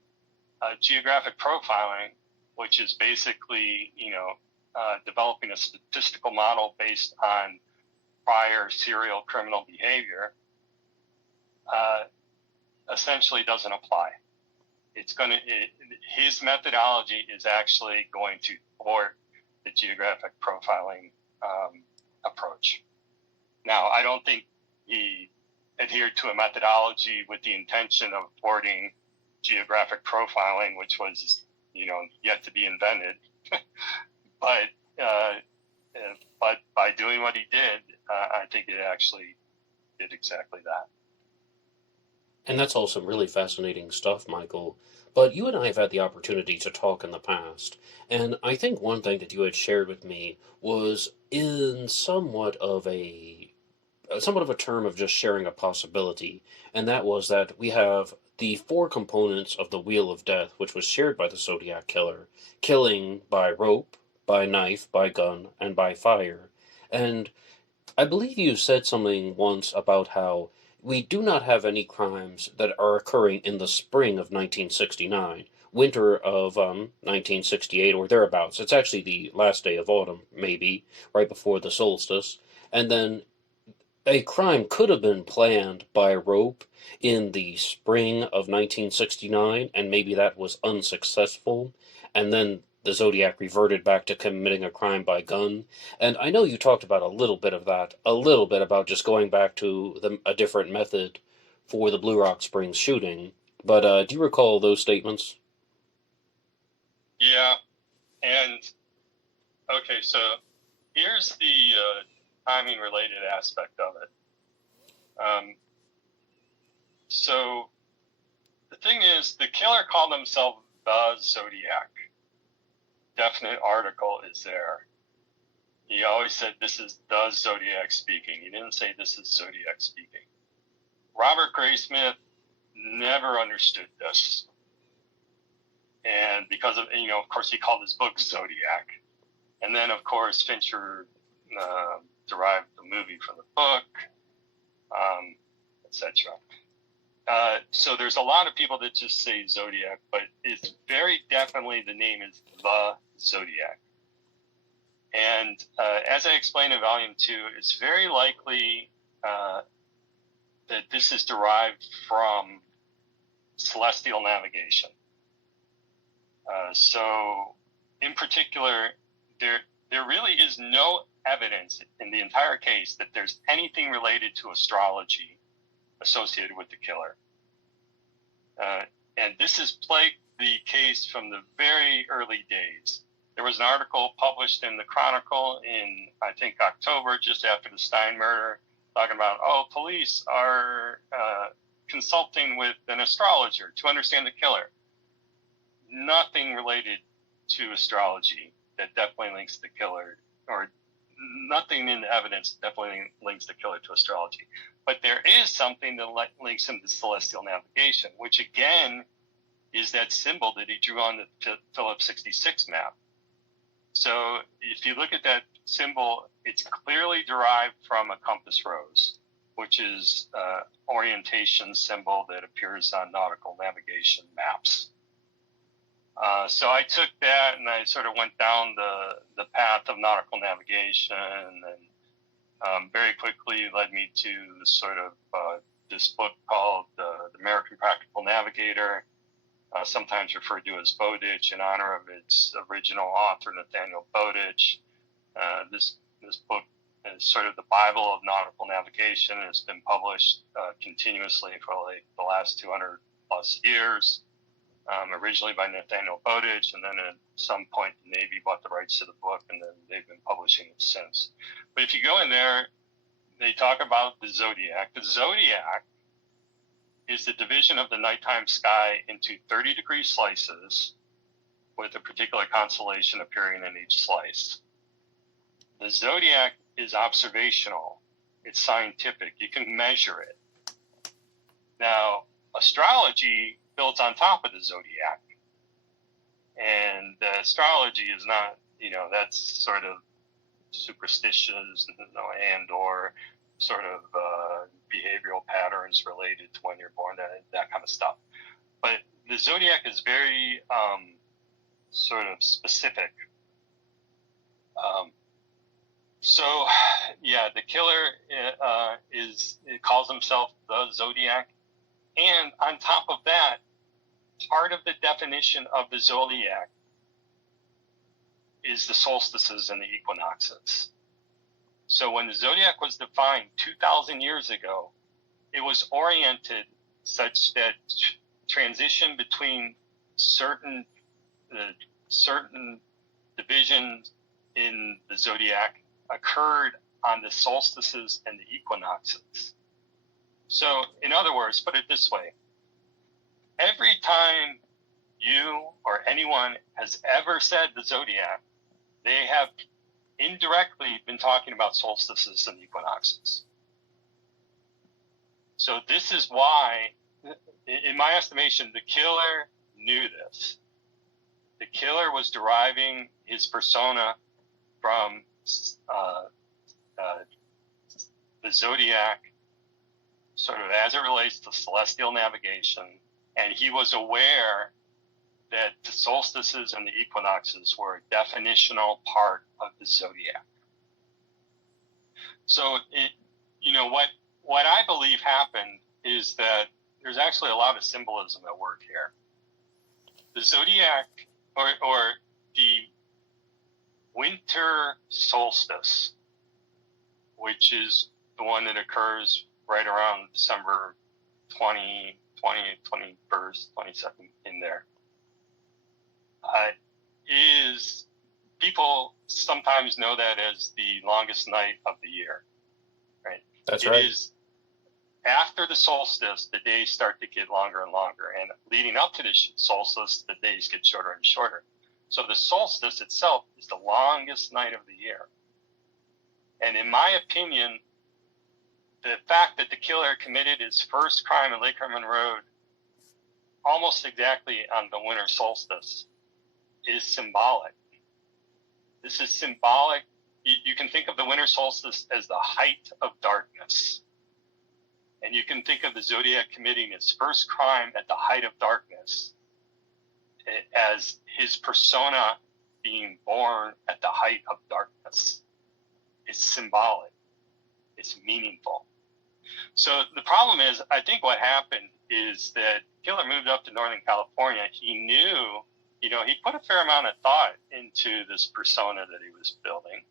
geographic profiling, which is basically, developing a statistical model based on prior serial criminal behavior, essentially doesn't apply. His methodology is actually going to thwart the geographic profiling approach. Now, I don't think he adhered to a methodology with the intention of thwarting geographic profiling, which was, yet to be invented. But by doing what he did, I think it actually did exactly that. And that's all some really fascinating stuff, Michael. But you and I have had the opportunity to talk in the past, and I think one thing that you had shared with me was in somewhat of a term of just sharing a possibility, and that was that we have the four components of the Wheel of Death, which was shared by the Zodiac Killer: killing by rope, by knife, by gun, and by fire. And I believe you said something once about how we do not have any crimes that are occurring in the spring of 1969, winter of 1968 or thereabouts. It's actually the last day of autumn, maybe, right before the solstice. And then a crime could have been planned by rope in the spring of 1969, and maybe that was unsuccessful. And then the Zodiac reverted back to committing a crime by gun. And I know you talked about a little bit about just going back to a different method for the Blue Rock Springs shooting. But do you recall those statements? Yeah. And, okay, so here's the timing-related aspect of it. So the thing is, the killer called himself the Zodiac. Definite article is there. He always said, "This is the Zodiac speaking." He didn't say, "This is Zodiac speaking." Robert Graysmith never understood this. And because of, of course, he called his book Zodiac. And then, of course, Fincher derived the movie from the book, etc. So there's a lot of people that just say Zodiac, but it's very definitely the name is the Zodiac. And as I explained in Volume 2, it's very likely that this is derived from celestial navigation. So in particular, there really is no evidence in the entire case that there's anything related to astrology associated with the killer. And this has plagued the case from the very early days. There was an article published in the Chronicle in, I think, October, just after the Stein murder, talking about, police are consulting with an astrologer to understand the killer. Nothing related to astrology that definitely links the killer, or nothing in the evidence definitely links the killer to astrology. But there is something that links him to celestial navigation, which again is that symbol that he drew on the Phillips 66 map. So if you look at that symbol, it's clearly derived from a compass rose, which is orientation symbol that appears on nautical navigation maps. So I took that and I sort of went down the path of nautical navigation, and very quickly led me to sort of this book called The American Practical Navigator, sometimes referred to as Bowditch in honor of its original author, Nathaniel Bowditch. This book is sort of the Bible of nautical navigation. It's been published continuously for like the last 200 plus years. Originally by Nathaniel Bowditch, and then at some point the Navy bought the rights to the book, and then they've been publishing it since. But if you go in there, they talk about the Zodiac. The Zodiac is the division of the nighttime sky into 30-degree slices with a particular constellation appearing in each slice. The Zodiac is observational. It's scientific. You can measure it. Now, astrology builds on top of the Zodiac. And astrology is not, that's sort of superstitious, and or sort of behavioral patterns related to when you're born, that kind of stuff. But the Zodiac is very sort of specific. The killer calls himself the Zodiac. And on top of that, part of the definition of the Zodiac is the solstices and the equinoxes. So when the Zodiac was defined 2,000 years ago, it was oriented such that transition between certain divisions in the Zodiac occurred on the solstices and the equinoxes. So, in other words, put it this way. Every time you or anyone has ever said the Zodiac, they have indirectly been talking about solstices and equinoxes. So this is why, in my estimation, the killer knew this. The killer was deriving his persona from the Zodiac, sort of as it relates to celestial navigation, and he was aware that the solstices and the equinoxes were a definitional part of the Zodiac. So, what I believe happened is that there's actually a lot of symbolism at work here. The Zodiac, or the winter solstice, which is the one that occurs right around December 20, 21st, 22nd in there, is, people sometimes know that as the longest night of the year, right? That's right. It is after the solstice, the days start to get longer and longer, and leading up to the solstice, the days get shorter and shorter. So the solstice itself is the longest night of the year. And in my opinion, the fact that the killer committed his first crime in Lake Herman Road almost exactly on the winter solstice is symbolic. This is symbolic you can think of the winter solstice as the height of darkness. And you can think of the Zodiac committing his first crime at the height of darkness as his persona being born at the height of darkness. It's symbolic. It's meaningful. So the problem is, I think what happened is that Killer moved up to Northern California. He knew, he put a fair amount of thought into this persona that he was building.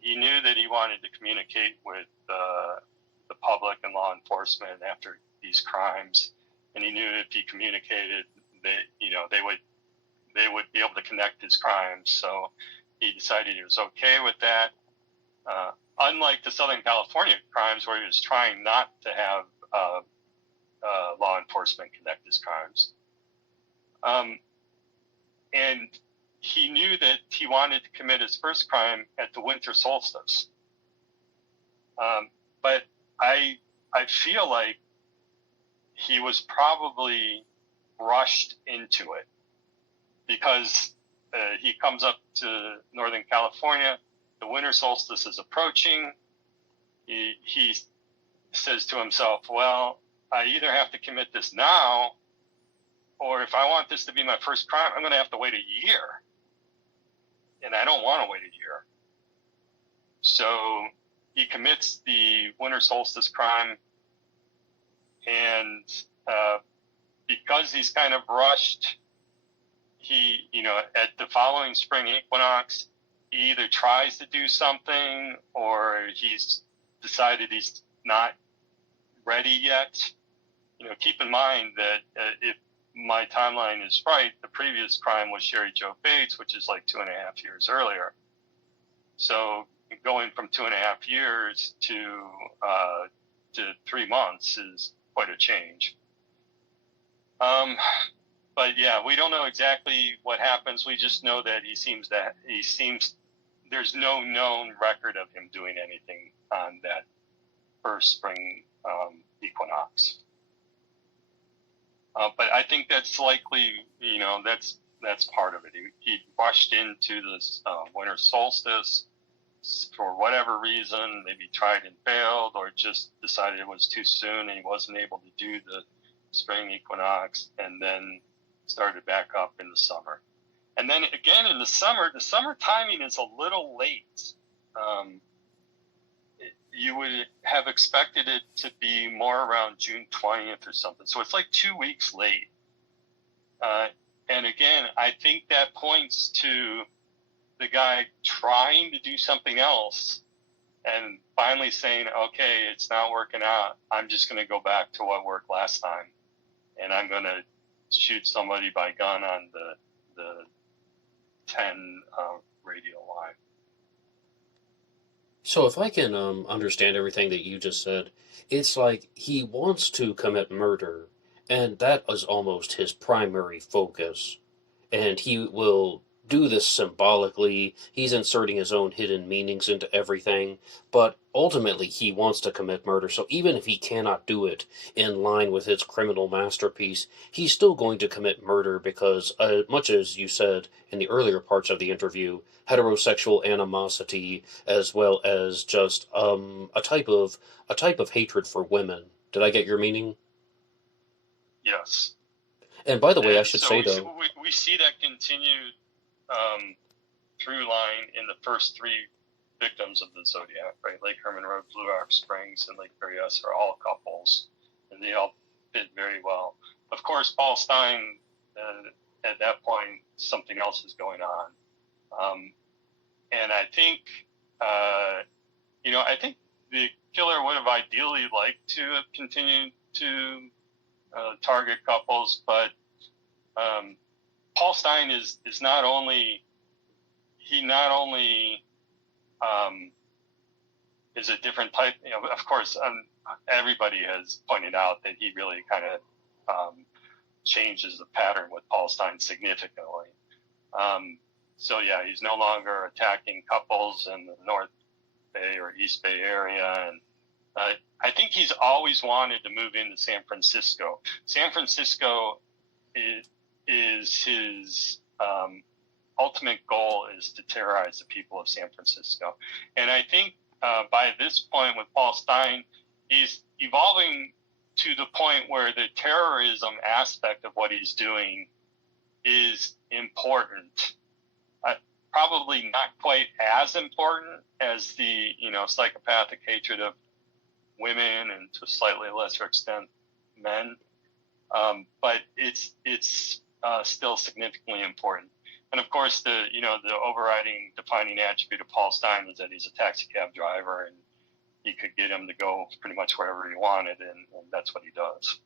He knew that he wanted to communicate with the public and law enforcement after these crimes, and he knew if he communicated, that they would be able to connect his crimes. So he decided he was okay with that. Unlike the Southern California crimes, where he was trying not to have law enforcement connect his crimes, and he knew that he wanted to commit his first crime at the winter solstice. But I feel like he was probably rushed into it, because he comes up to Northern California, the winter solstice is approaching. He says to himself, well, I either have to commit this now, or if I want this to be my first crime, I'm going to have to wait a year. And I don't want to wait a year. So he commits the winter solstice crime, and because he's kind of rushed, he, at the following spring equinox, he either tries to do something, or he's decided he's not ready yet. Keep in mind that if my timeline is right, the previous crime was Sherry Jo Bates, which is like 2.5 years earlier. So going from 2.5 years to 3 months is quite a change. But yeah, we don't know exactly what happens. We just know that there's no known record of him doing anything on that first spring equinox. But I think that's likely, that's part of it. He rushed into this winter solstice for whatever reason, maybe tried and failed, or just decided it was too soon and he wasn't able to do the spring equinox, and then started back up in the summer. And then again in the summer timing is a little late. You would have expected it to be more around June 20th or something. So it's like 2 weeks late. And again, I think that points to the guy trying to do something else and finally saying, okay, it's not working out. I'm just going to go back to what worked last time. And I'm going to shoot somebody by gun on the 10 radio line. So if I can understand everything that you just said, it's like he wants to commit murder, and that is almost his primary focus. And he will do this symbolically. He's inserting his own hidden meanings into everything, but ultimately he wants to commit murder. So even if he cannot do it in line with his criminal masterpiece, he's still going to commit murder because, much as you said in the earlier parts of the interview, heterosexual animosity as well as just a type of hatred for women. Did I get your meaning? Yes. And by the way, I should say though, we see that continued through line in the first three victims of the Zodiac, right? Lake Herman Road, Blue Rock Springs, and Lake Berryessa are all couples, and they all fit very well. Of course, Paul Stine, at that point, something else is going on. And I think, I think the killer would have ideally liked to have continued to target couples, but Paul Stine is not only is a different type. Of course, everybody has pointed out that he really kind of changes the pattern with Paul Stine significantly. So yeah, he's no longer attacking couples in the North Bay or East Bay area, and I think he's always wanted to move into San Francisco. San Francisco is his ultimate goal is to terrorize the people of San Francisco. And I think by this point with Paul Stein, he's evolving to the point where the terrorism aspect of what he's doing is important. Probably not quite as important as the, psychopathic hatred of women and to a slightly lesser extent men. But it's still significantly important. And of course, the overriding defining attribute of Paul Stein is that he's a taxi cab driver, and he could get him to go pretty much wherever he wanted, and that's what he does.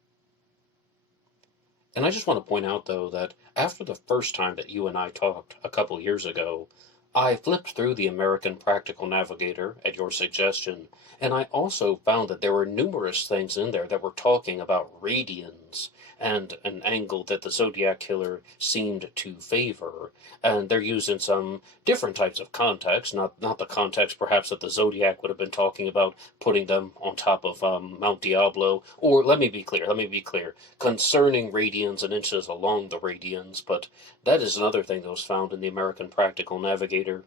And I just want to point out, though, that after the first time that you and I talked a couple years ago, I flipped through the American Practical Navigator at your suggestion, and I also found that there were numerous things in there that were talking about radians and an angle that the Zodiac Killer seemed to favor. And they're used in some different types of context, not the context perhaps that the Zodiac would have been talking about, putting them on top of Mount Diablo. Or let me be clear, concerning radians and inches along the radians, but that is another thing that was found in the American Practical Navigator.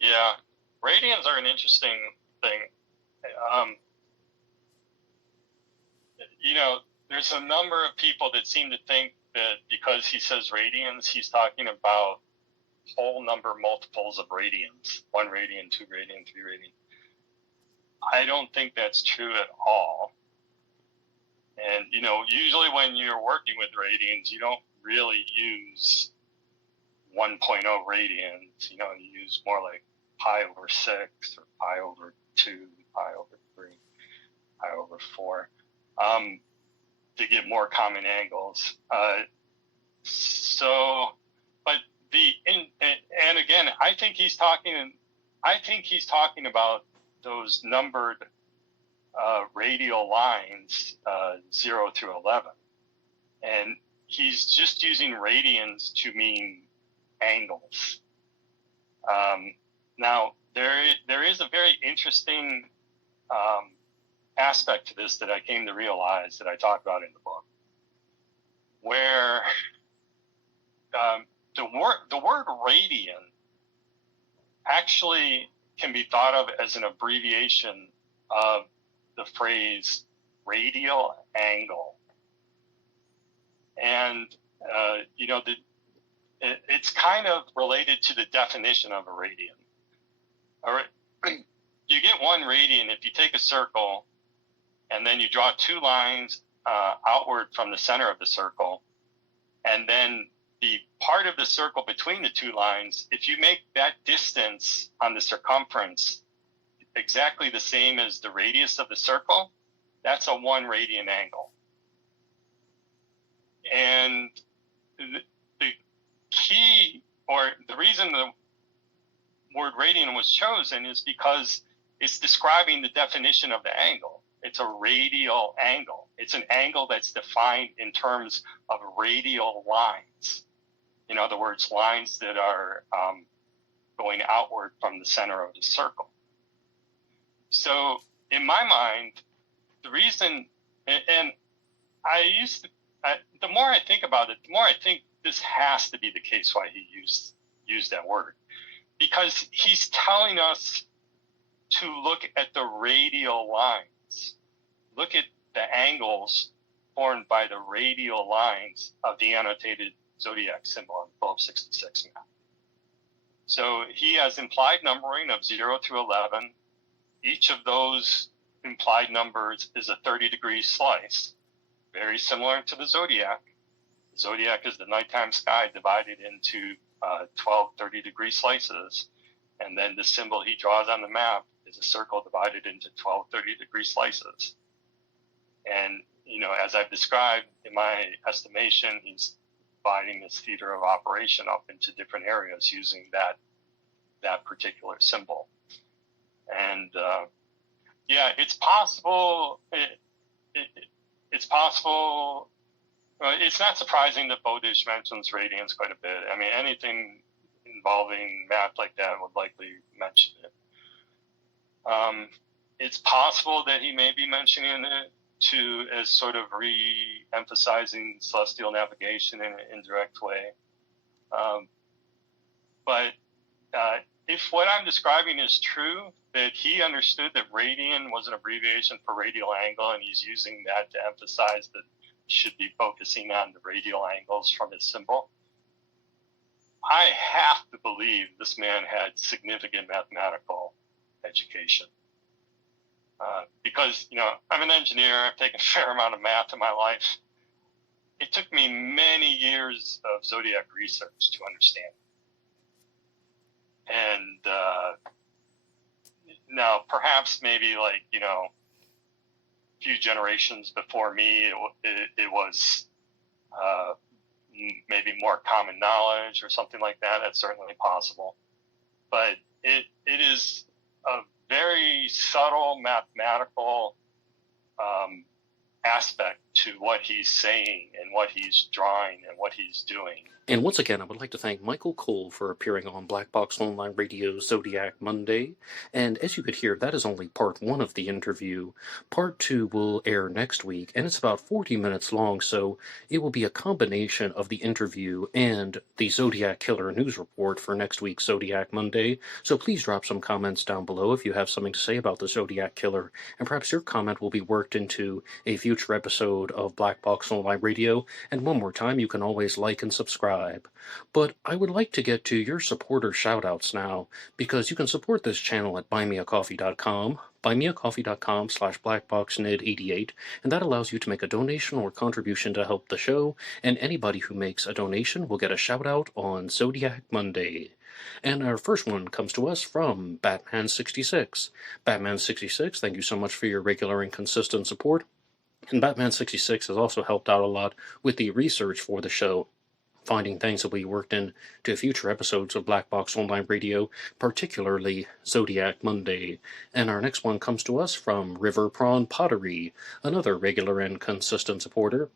Yeah, radians are an interesting thing. There's a number of people that seem to think that because he says radians, he's talking about whole number multiples of radians, 1 radian, 2 radian, 3 radian. I don't think that's true at all. And, usually when you're working with radians, you don't really use 1.0 radians. You use more like pi over 6 or pi over 2, pi over 3, pi over 4 to get more common angles. And again, I think he's talking about those numbered radial lines 0 through 11, and he's just using radians to mean angles. Now there is a very interesting aspect to this that I came to realize that I talk about in the book, where the word radian actually can be thought of as an abbreviation of the phrase radial angle. And, it's kind of related to the definition of a radian. All right. You get 1 radian if you take a circle and then you draw 2 lines outward from the center of the circle, and then the part of the circle between the 2 lines, if you make that distance on the circumference exactly the same as the radius of the circle, that's a 1 radian angle. And the key, or the reason the word radian was chosen, is because it's describing the definition of the angle. It's a radial angle. It's an angle that's defined in terms of radial lines. In other words, lines that are going outward from the center of the circle. So in my mind, the reason, and the more I think about it, the more I think this has to be the case why he used that word. Because he's telling us to look at the radial lines. Look at the angles formed by the radial lines of the annotated zodiac symbol on the 1266 map. So he has implied numbering of 0 through 11. Each of those implied numbers is a 30-degree slice, very similar to the zodiac. The zodiac is the nighttime sky divided into 12 30-degree slices, and then the symbol he draws on the map is a circle divided into 12 30-degree slices. And, as I've described, in my estimation, he's dividing this theater of operation up into different areas using that particular symbol. And, it's possible. It's possible. It's not surprising that Bowdish mentions radians quite a bit. I mean, anything involving math like that would likely mention it. It's possible that he may be mentioning it as sort of re-emphasizing celestial navigation in an indirect way. But if what I'm describing is true, that he understood that radian was an abbreviation for radial angle, and he's using that to emphasize that he should be focusing on the radial angles from his symbol, I have to believe this man had significant mathematical education. Because, I'm an engineer, I've taken a fair amount of math in my life. It took me many years of Zodiac research to understand. And now, perhaps maybe a few generations before me, it was maybe more common knowledge or something like that. That's certainly possible. But it is a very subtle mathematical aspect to what he's saying and what he's drawing and what he's doing. And once again, I would like to thank Michael Cole for appearing on Black Box Online Radio's Zodiac Monday. And as you could hear, that is only part 1 of the interview. Part 2 will air next week, and it's about 40 minutes long, so it will be a combination of the interview and the Zodiac Killer news report for next week's Zodiac Monday. So please drop some comments down below if you have something to say about the Zodiac Killer, and perhaps your comment will be worked into a future episode of Black Box Online Radio. And one more time, you can always like and subscribe. But I would like to get to your supporter shoutouts now, because you can support this channel at buymeacoffee.com, buymeacoffee.com/blackboxned88, and that allows you to make a donation or contribution to help the show, and anybody who makes a donation will get a shout out on Zodiac Monday. And our first one comes to us from Batman66. Batman66, thank you so much for your regular and consistent support. And Batman66 has also helped out a lot with the research for the show, finding things that we worked into future episodes of Black Box Online Radio, particularly Zodiac Monday. And our next one comes to us from River Prawn Pottery, another regular and consistent supporter.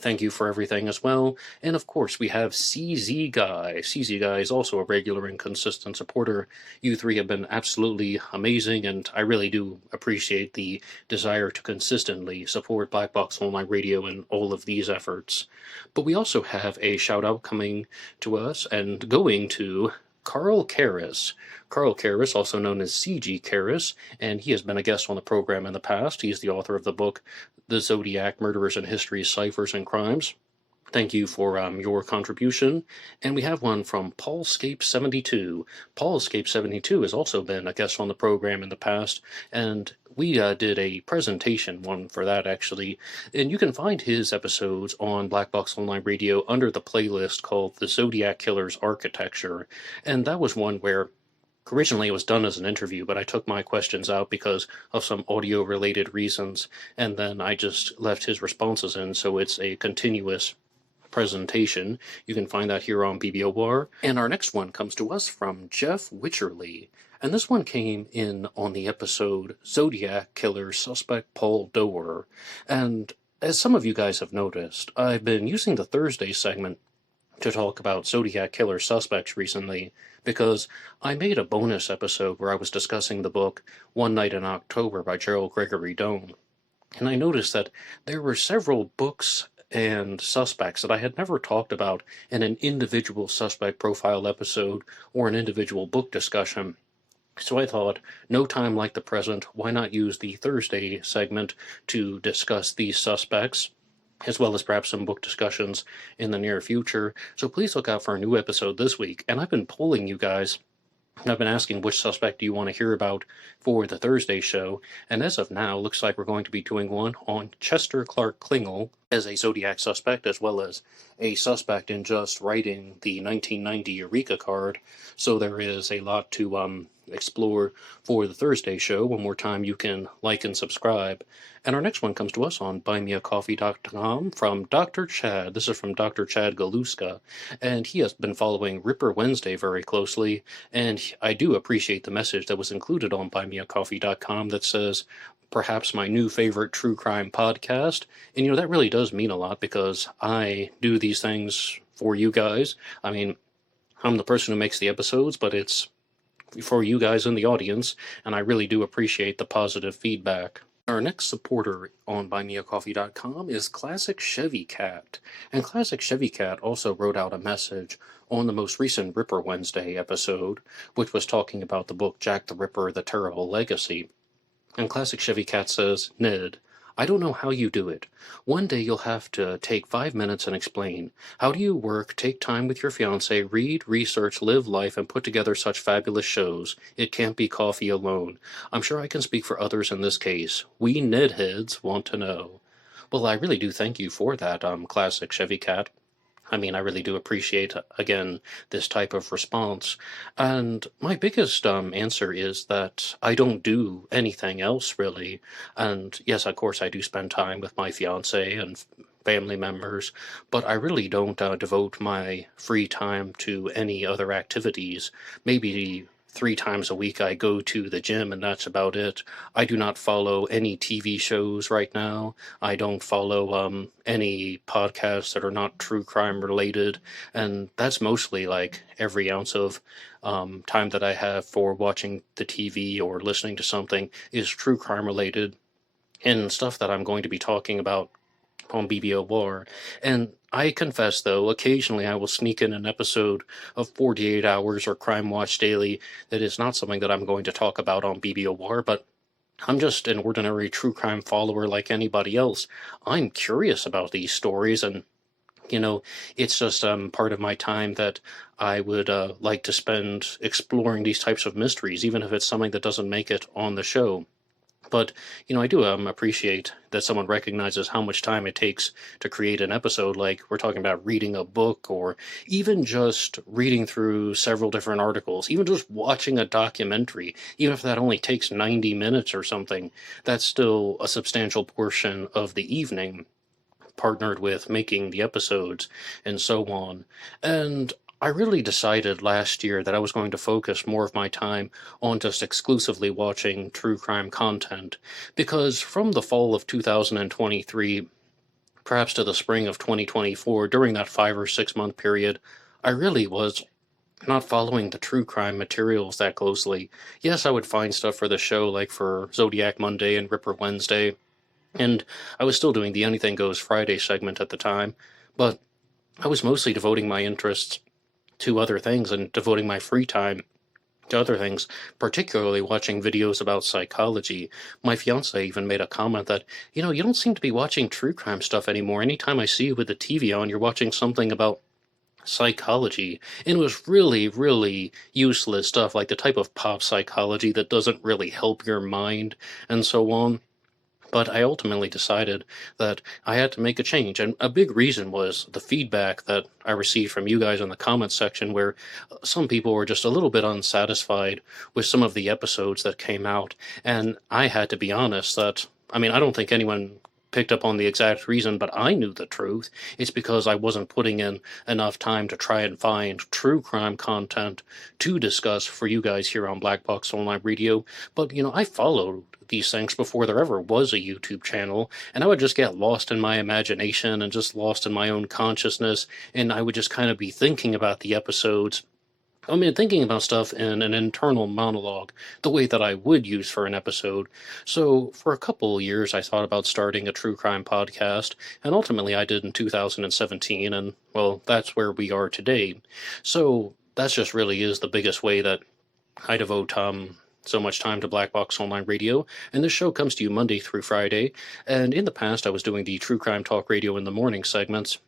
Thank you for everything as well. And of course, we have CZ Guy. CZ Guy is also a regular and consistent supporter. You three have been absolutely amazing, and I really do appreciate the desire to consistently support Black Box Online Radio in all of these efforts. But we also have a shout out coming to us and going to Carl Karras. Carl Karras, also known as CG Karras, and he has been a guest on the program in the past. He is the author of the book The Zodiac Murderers in History, Ciphers, and Crimes. Thank you for your contribution. And we have one from Paulscape72. Paulscape72 has also been a guest on the program in the past, and we did a presentation one for that, actually. And you can find his episodes on Black Box Online Radio under the playlist called The Zodiac Killer's Architecture. And that was one where originally it was done as an interview, but I took my questions out because of some audio-related reasons, and then I just left his responses in, so it's a continuous presentation. You can find that here on BBOR. And our next one comes to us from Jeff Witcherly. And this one came in on the episode Zodiac Killer Suspect Paul Doer. And as some of you guys have noticed, I've been using the Thursday segment to talk about Zodiac Killer suspects recently, because I made a bonus episode where I was discussing the book One Night in October by Gerald Gregory Doan. And I noticed that there were several books and suspects that I had never talked about in an individual suspect profile episode or an individual book discussion. So I thought, no time like the present, why not use the Thursday segment to discuss these suspects, as well as perhaps some book discussions in the near future. So please look out for a new episode this week. And I've been polling you guys, and I've been asking which suspect do you want to hear about for the Thursday show. And as of now, looks like we're going to be doing one on Chester Clark Klingel as a Zodiac suspect, as well as a suspect in just writing the 1990 Eureka card. So there is a lot to explore for the Thursday show. One more time, you can like and subscribe. And our next one comes to us on buymeacoffee.com from Dr. Chad. This is from Dr. Chad Galuska, and he has been following Ripper Wednesday very closely, and I do appreciate the message that was included on buymeacoffee.com that says, perhaps my new favorite true crime podcast. And that really does mean a lot, because I do these things for you guys. I mean, I'm the person who makes the episodes, but it's for you guys in the audience, and I really do appreciate the positive feedback. Our next supporter on buymeacoffee.com is Classic Chevy Cat. And Classic Chevy Cat also wrote out a message on the most recent Ripper Wednesday episode, which was talking about the book Jack the Ripper, The Terrible Legacy. And Classic Chevy Cat says, Ned, I don't know how you do it. One day you'll have to take 5 minutes and explain. How do you work, take time with your fiance, read, research, live life, and put together such fabulous shows? It can't be coffee alone. I'm sure I can speak for others in this case. We Ned heads want to know. Well, I really do thank you for that, Classic Chevy Cat. I mean, I really do appreciate, again, this type of response. And my biggest answer is that I don't do anything else, really. And yes, of course, I do spend time with my fiance and family members, but I really don't devote my free time to any other activities. Maybe 3 times a week I go to the gym, and that's about it. I do not follow any TV shows right now. I don't follow any podcasts that are not true crime related, and that's mostly like every ounce of time that I have for watching the TV or listening to something is true crime related, and stuff that I'm going to be talking about on BBO War. And I confess, though, occasionally I will sneak in an episode of 48 Hours or Crime Watch Daily that is not something that I'm going to talk about on BBO War, but I'm just an ordinary true crime follower like anybody else. I'm curious about these stories, and, it's just part of my time that I would like to spend exploring these types of mysteries, even if it's something that doesn't make it on the show. But, I do appreciate that someone recognizes how much time it takes to create an episode. Like, we're talking about reading a book, or even just reading through several different articles, even just watching a documentary, even if that only takes 90 minutes or something, that's still a substantial portion of the evening, partnered with making the episodes and so on. And I really decided last year that I was going to focus more of my time on just exclusively watching true crime content, because from the fall of 2023, perhaps to the spring of 2024, during that 5 or 6 month period, I really was not following the true crime materials that closely. Yes, I would find stuff for the show, like for Zodiac Monday and Ripper Wednesday, and I was still doing the Anything Goes Friday segment at the time, but I was mostly devoting my interests to other things and devoting my free time to other things, particularly watching videos about psychology. My fiance even made a comment that, you don't seem to be watching true crime stuff anymore. Anytime I see you with the TV on, you're watching something about psychology. And it was really, really useless stuff, like the type of pop psychology that doesn't really help your mind and so on. But I ultimately decided that I had to make a change. And a big reason was the feedback that I received from you guys in the comments section, where some people were just a little bit unsatisfied with some of the episodes that came out. And I had to be honest that, I don't think anyone picked up on the exact reason, but I knew the truth. It's because I wasn't putting in enough time to try and find true crime content to discuss for you guys here on Black Box Online Radio. But, I followed these things before there ever was a YouTube channel, and I would just get lost in my imagination and just lost in my own consciousness, and I would just kind of be thinking about the episodes. Thinking about stuff in an internal monologue, the way that I would use for an episode. So for a couple of years, I thought about starting a true crime podcast, and ultimately I did in 2017, and, well, that's where we are today. So that just really is the biggest way that I devote so much time to Black Box Online Radio, and this show comes to you Monday through Friday, and in the past I was doing the True Crime Talk Radio in the morning segments,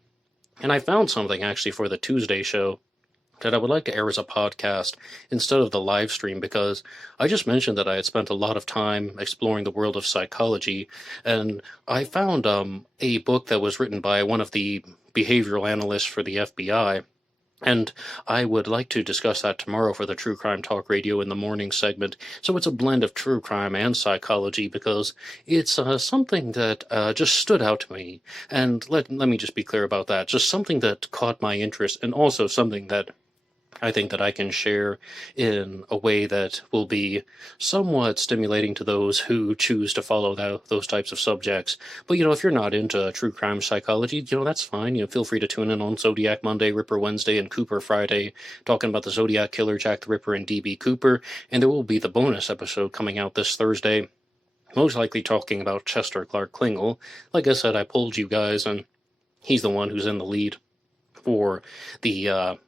and I found something actually for the Tuesday show that I would like to air as a podcast instead of the live stream, because I just mentioned that I had spent a lot of time exploring the world of psychology, and I found a book that was written by one of the behavioral analysts for the FBI, and I would like to discuss that tomorrow for the True Crime Talk Radio in the morning segment. So it's a blend of true crime and psychology, because it's something that just stood out to me. And let me just be clear about that. Just something that caught my interest, and also something that I think that I can share in a way that will be somewhat stimulating to those who choose to follow those types of subjects. But, if you're not into true crime psychology, that's fine. Feel free to tune in on Zodiac Monday, Ripper Wednesday, and Cooper Friday, talking about the Zodiac Killer, Jack the Ripper, and D.B. Cooper. And there will be the bonus episode coming out this Thursday most likely talking about Chester Clark Klingle. Like I said, I polled you guys, and he's the one who's in the lead for the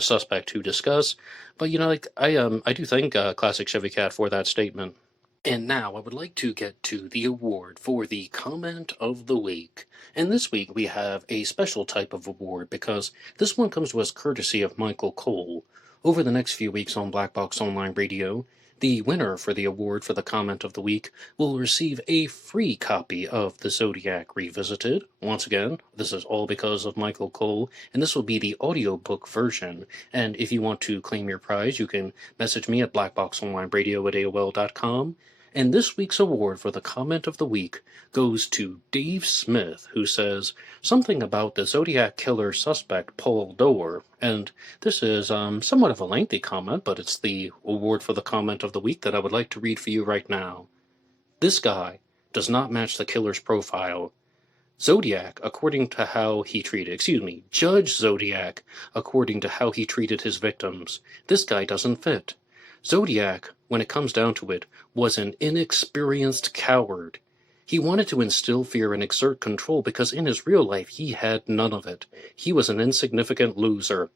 suspect to discuss. But I do thank Classic Chevy Cat for that statement. And now I would like to get to the award for the comment of the week. And this week we have a special type of award because this one comes to us courtesy of Michael Cole. Over the next few weeks on Black Box Online Radio, the winner for the award for the comment of the week will receive a free copy of the Zodiac Revisited. Once again, this is all because of Michael Cole, and this will be the audiobook version. And if you want to claim your prize, you can message me at blackboxonlineradio@aol.com. And this week's award for the comment of the week goes to Dave Smith, who says something about the Zodiac Killer suspect Paul Doerr. And this is somewhat of a lengthy comment, but it's the award for the comment of the week that I would like to read for you right now. This guy does not match the killer's profile. Zodiac, according to how he treated, Judge Zodiac, according to how he treated his victims. This guy doesn't fit. Zodiac, when it comes down to it, was an inexperienced coward. He wanted to instill fear and exert control because in his real life he had none of it. He was an insignificant loser.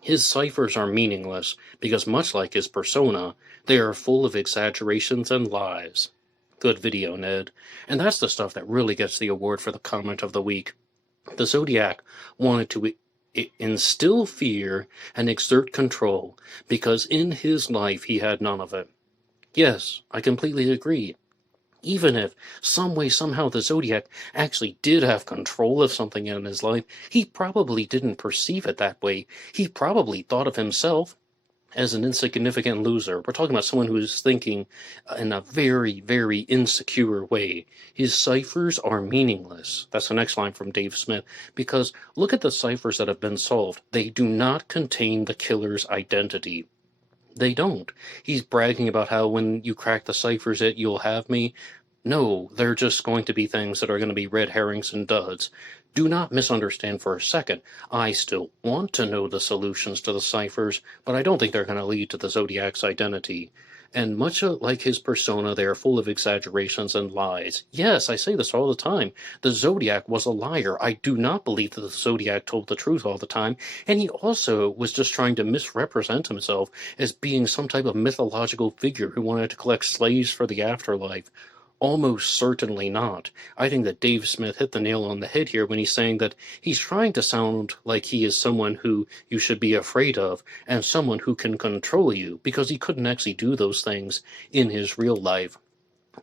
His ciphers are meaningless because, much like his persona, they are full of exaggerations and lies. Good video, Ned. And that's the stuff that really gets the award for the comment of the week. The Zodiac wanted to instill fear and exert control because in his life he had none of it. Yes, I completely agree. Even if some way, somehow, the Zodiac actually did have control of something in his life, he probably didn't perceive it that way. He probably thought of himself as an insignificant loser. We're talking about someone who's thinking in a very, very insecure way. His ciphers are meaningless. That's the next line from Dave Smith. Because look at the ciphers that have been solved. They do not contain the killer's identity. They don't. He's bragging about how when you crack the ciphers you'll have me. No, they're just going to be things that are going to be red herrings and duds. Do not misunderstand for a second. I still want to know the solutions to the ciphers, but I don't think they're going to lead to the Zodiac's identity. And much like his persona, they are full of exaggerations and lies. Yes, I say this all the time. The Zodiac was a liar. I do not believe that the Zodiac told the truth all the time, and he also was just trying to misrepresent himself as being some type of mythological figure who wanted to collect slaves for the afterlife. Almost certainly not. I think that Dave Smith hit the nail on the head here when he's saying that he's trying to sound like he is someone who you should be afraid of and someone who can control you, because he couldn't actually do those things in his real life.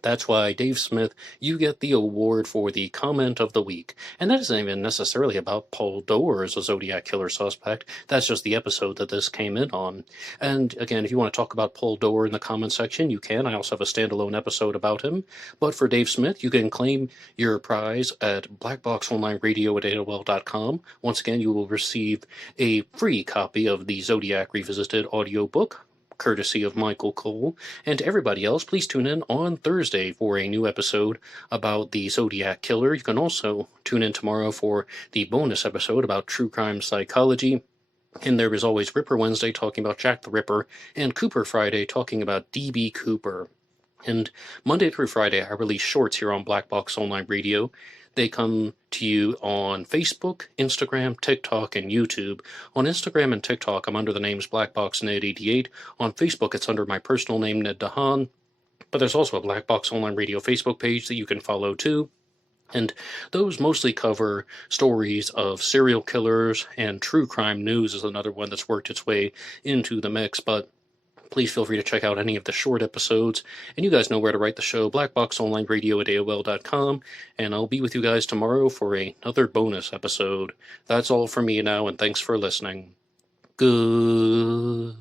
That's why, Dave Smith, you get the award for the comment of the week. And that isn't even necessarily about Paul Doerr as a Zodiac Killer suspect. That's just the episode that this came in on. And again, if you want to talk about Paul Doerr in the comment section, you can. I also have a standalone episode about him. But for Dave Smith, you can claim your prize at blackboxonlineradio@aol.com. Once again, you will receive a free copy of the Zodiac Revisited audiobook, courtesy of Michael Cole. And to everybody else, please tune in on Thursday for a new episode about the Zodiac Killer. You can also tune in tomorrow for the bonus episode about true crime psychology. And there is always Ripper Wednesday talking about Jack the Ripper, and Cooper Friday talking about D.B. Cooper. And Monday through Friday, I release shorts here on Black Box Online Radio. They come to you on Facebook, Instagram, TikTok, and YouTube. On Instagram and TikTok, I'm under the names blackboxned88. On Facebook, it's under my personal name, Ned DeHaan. But there's also a Black Box Online Radio Facebook page that you can follow too. And those mostly cover stories of serial killers, and true crime news is another one that's worked its way into the mix. But please feel free to check out any of the short episodes. And you guys know where to write the show, blackboxonlineradio@aol.com. And I'll be with you guys tomorrow for another bonus episode. That's all for me now, and thanks for listening. Goodbye.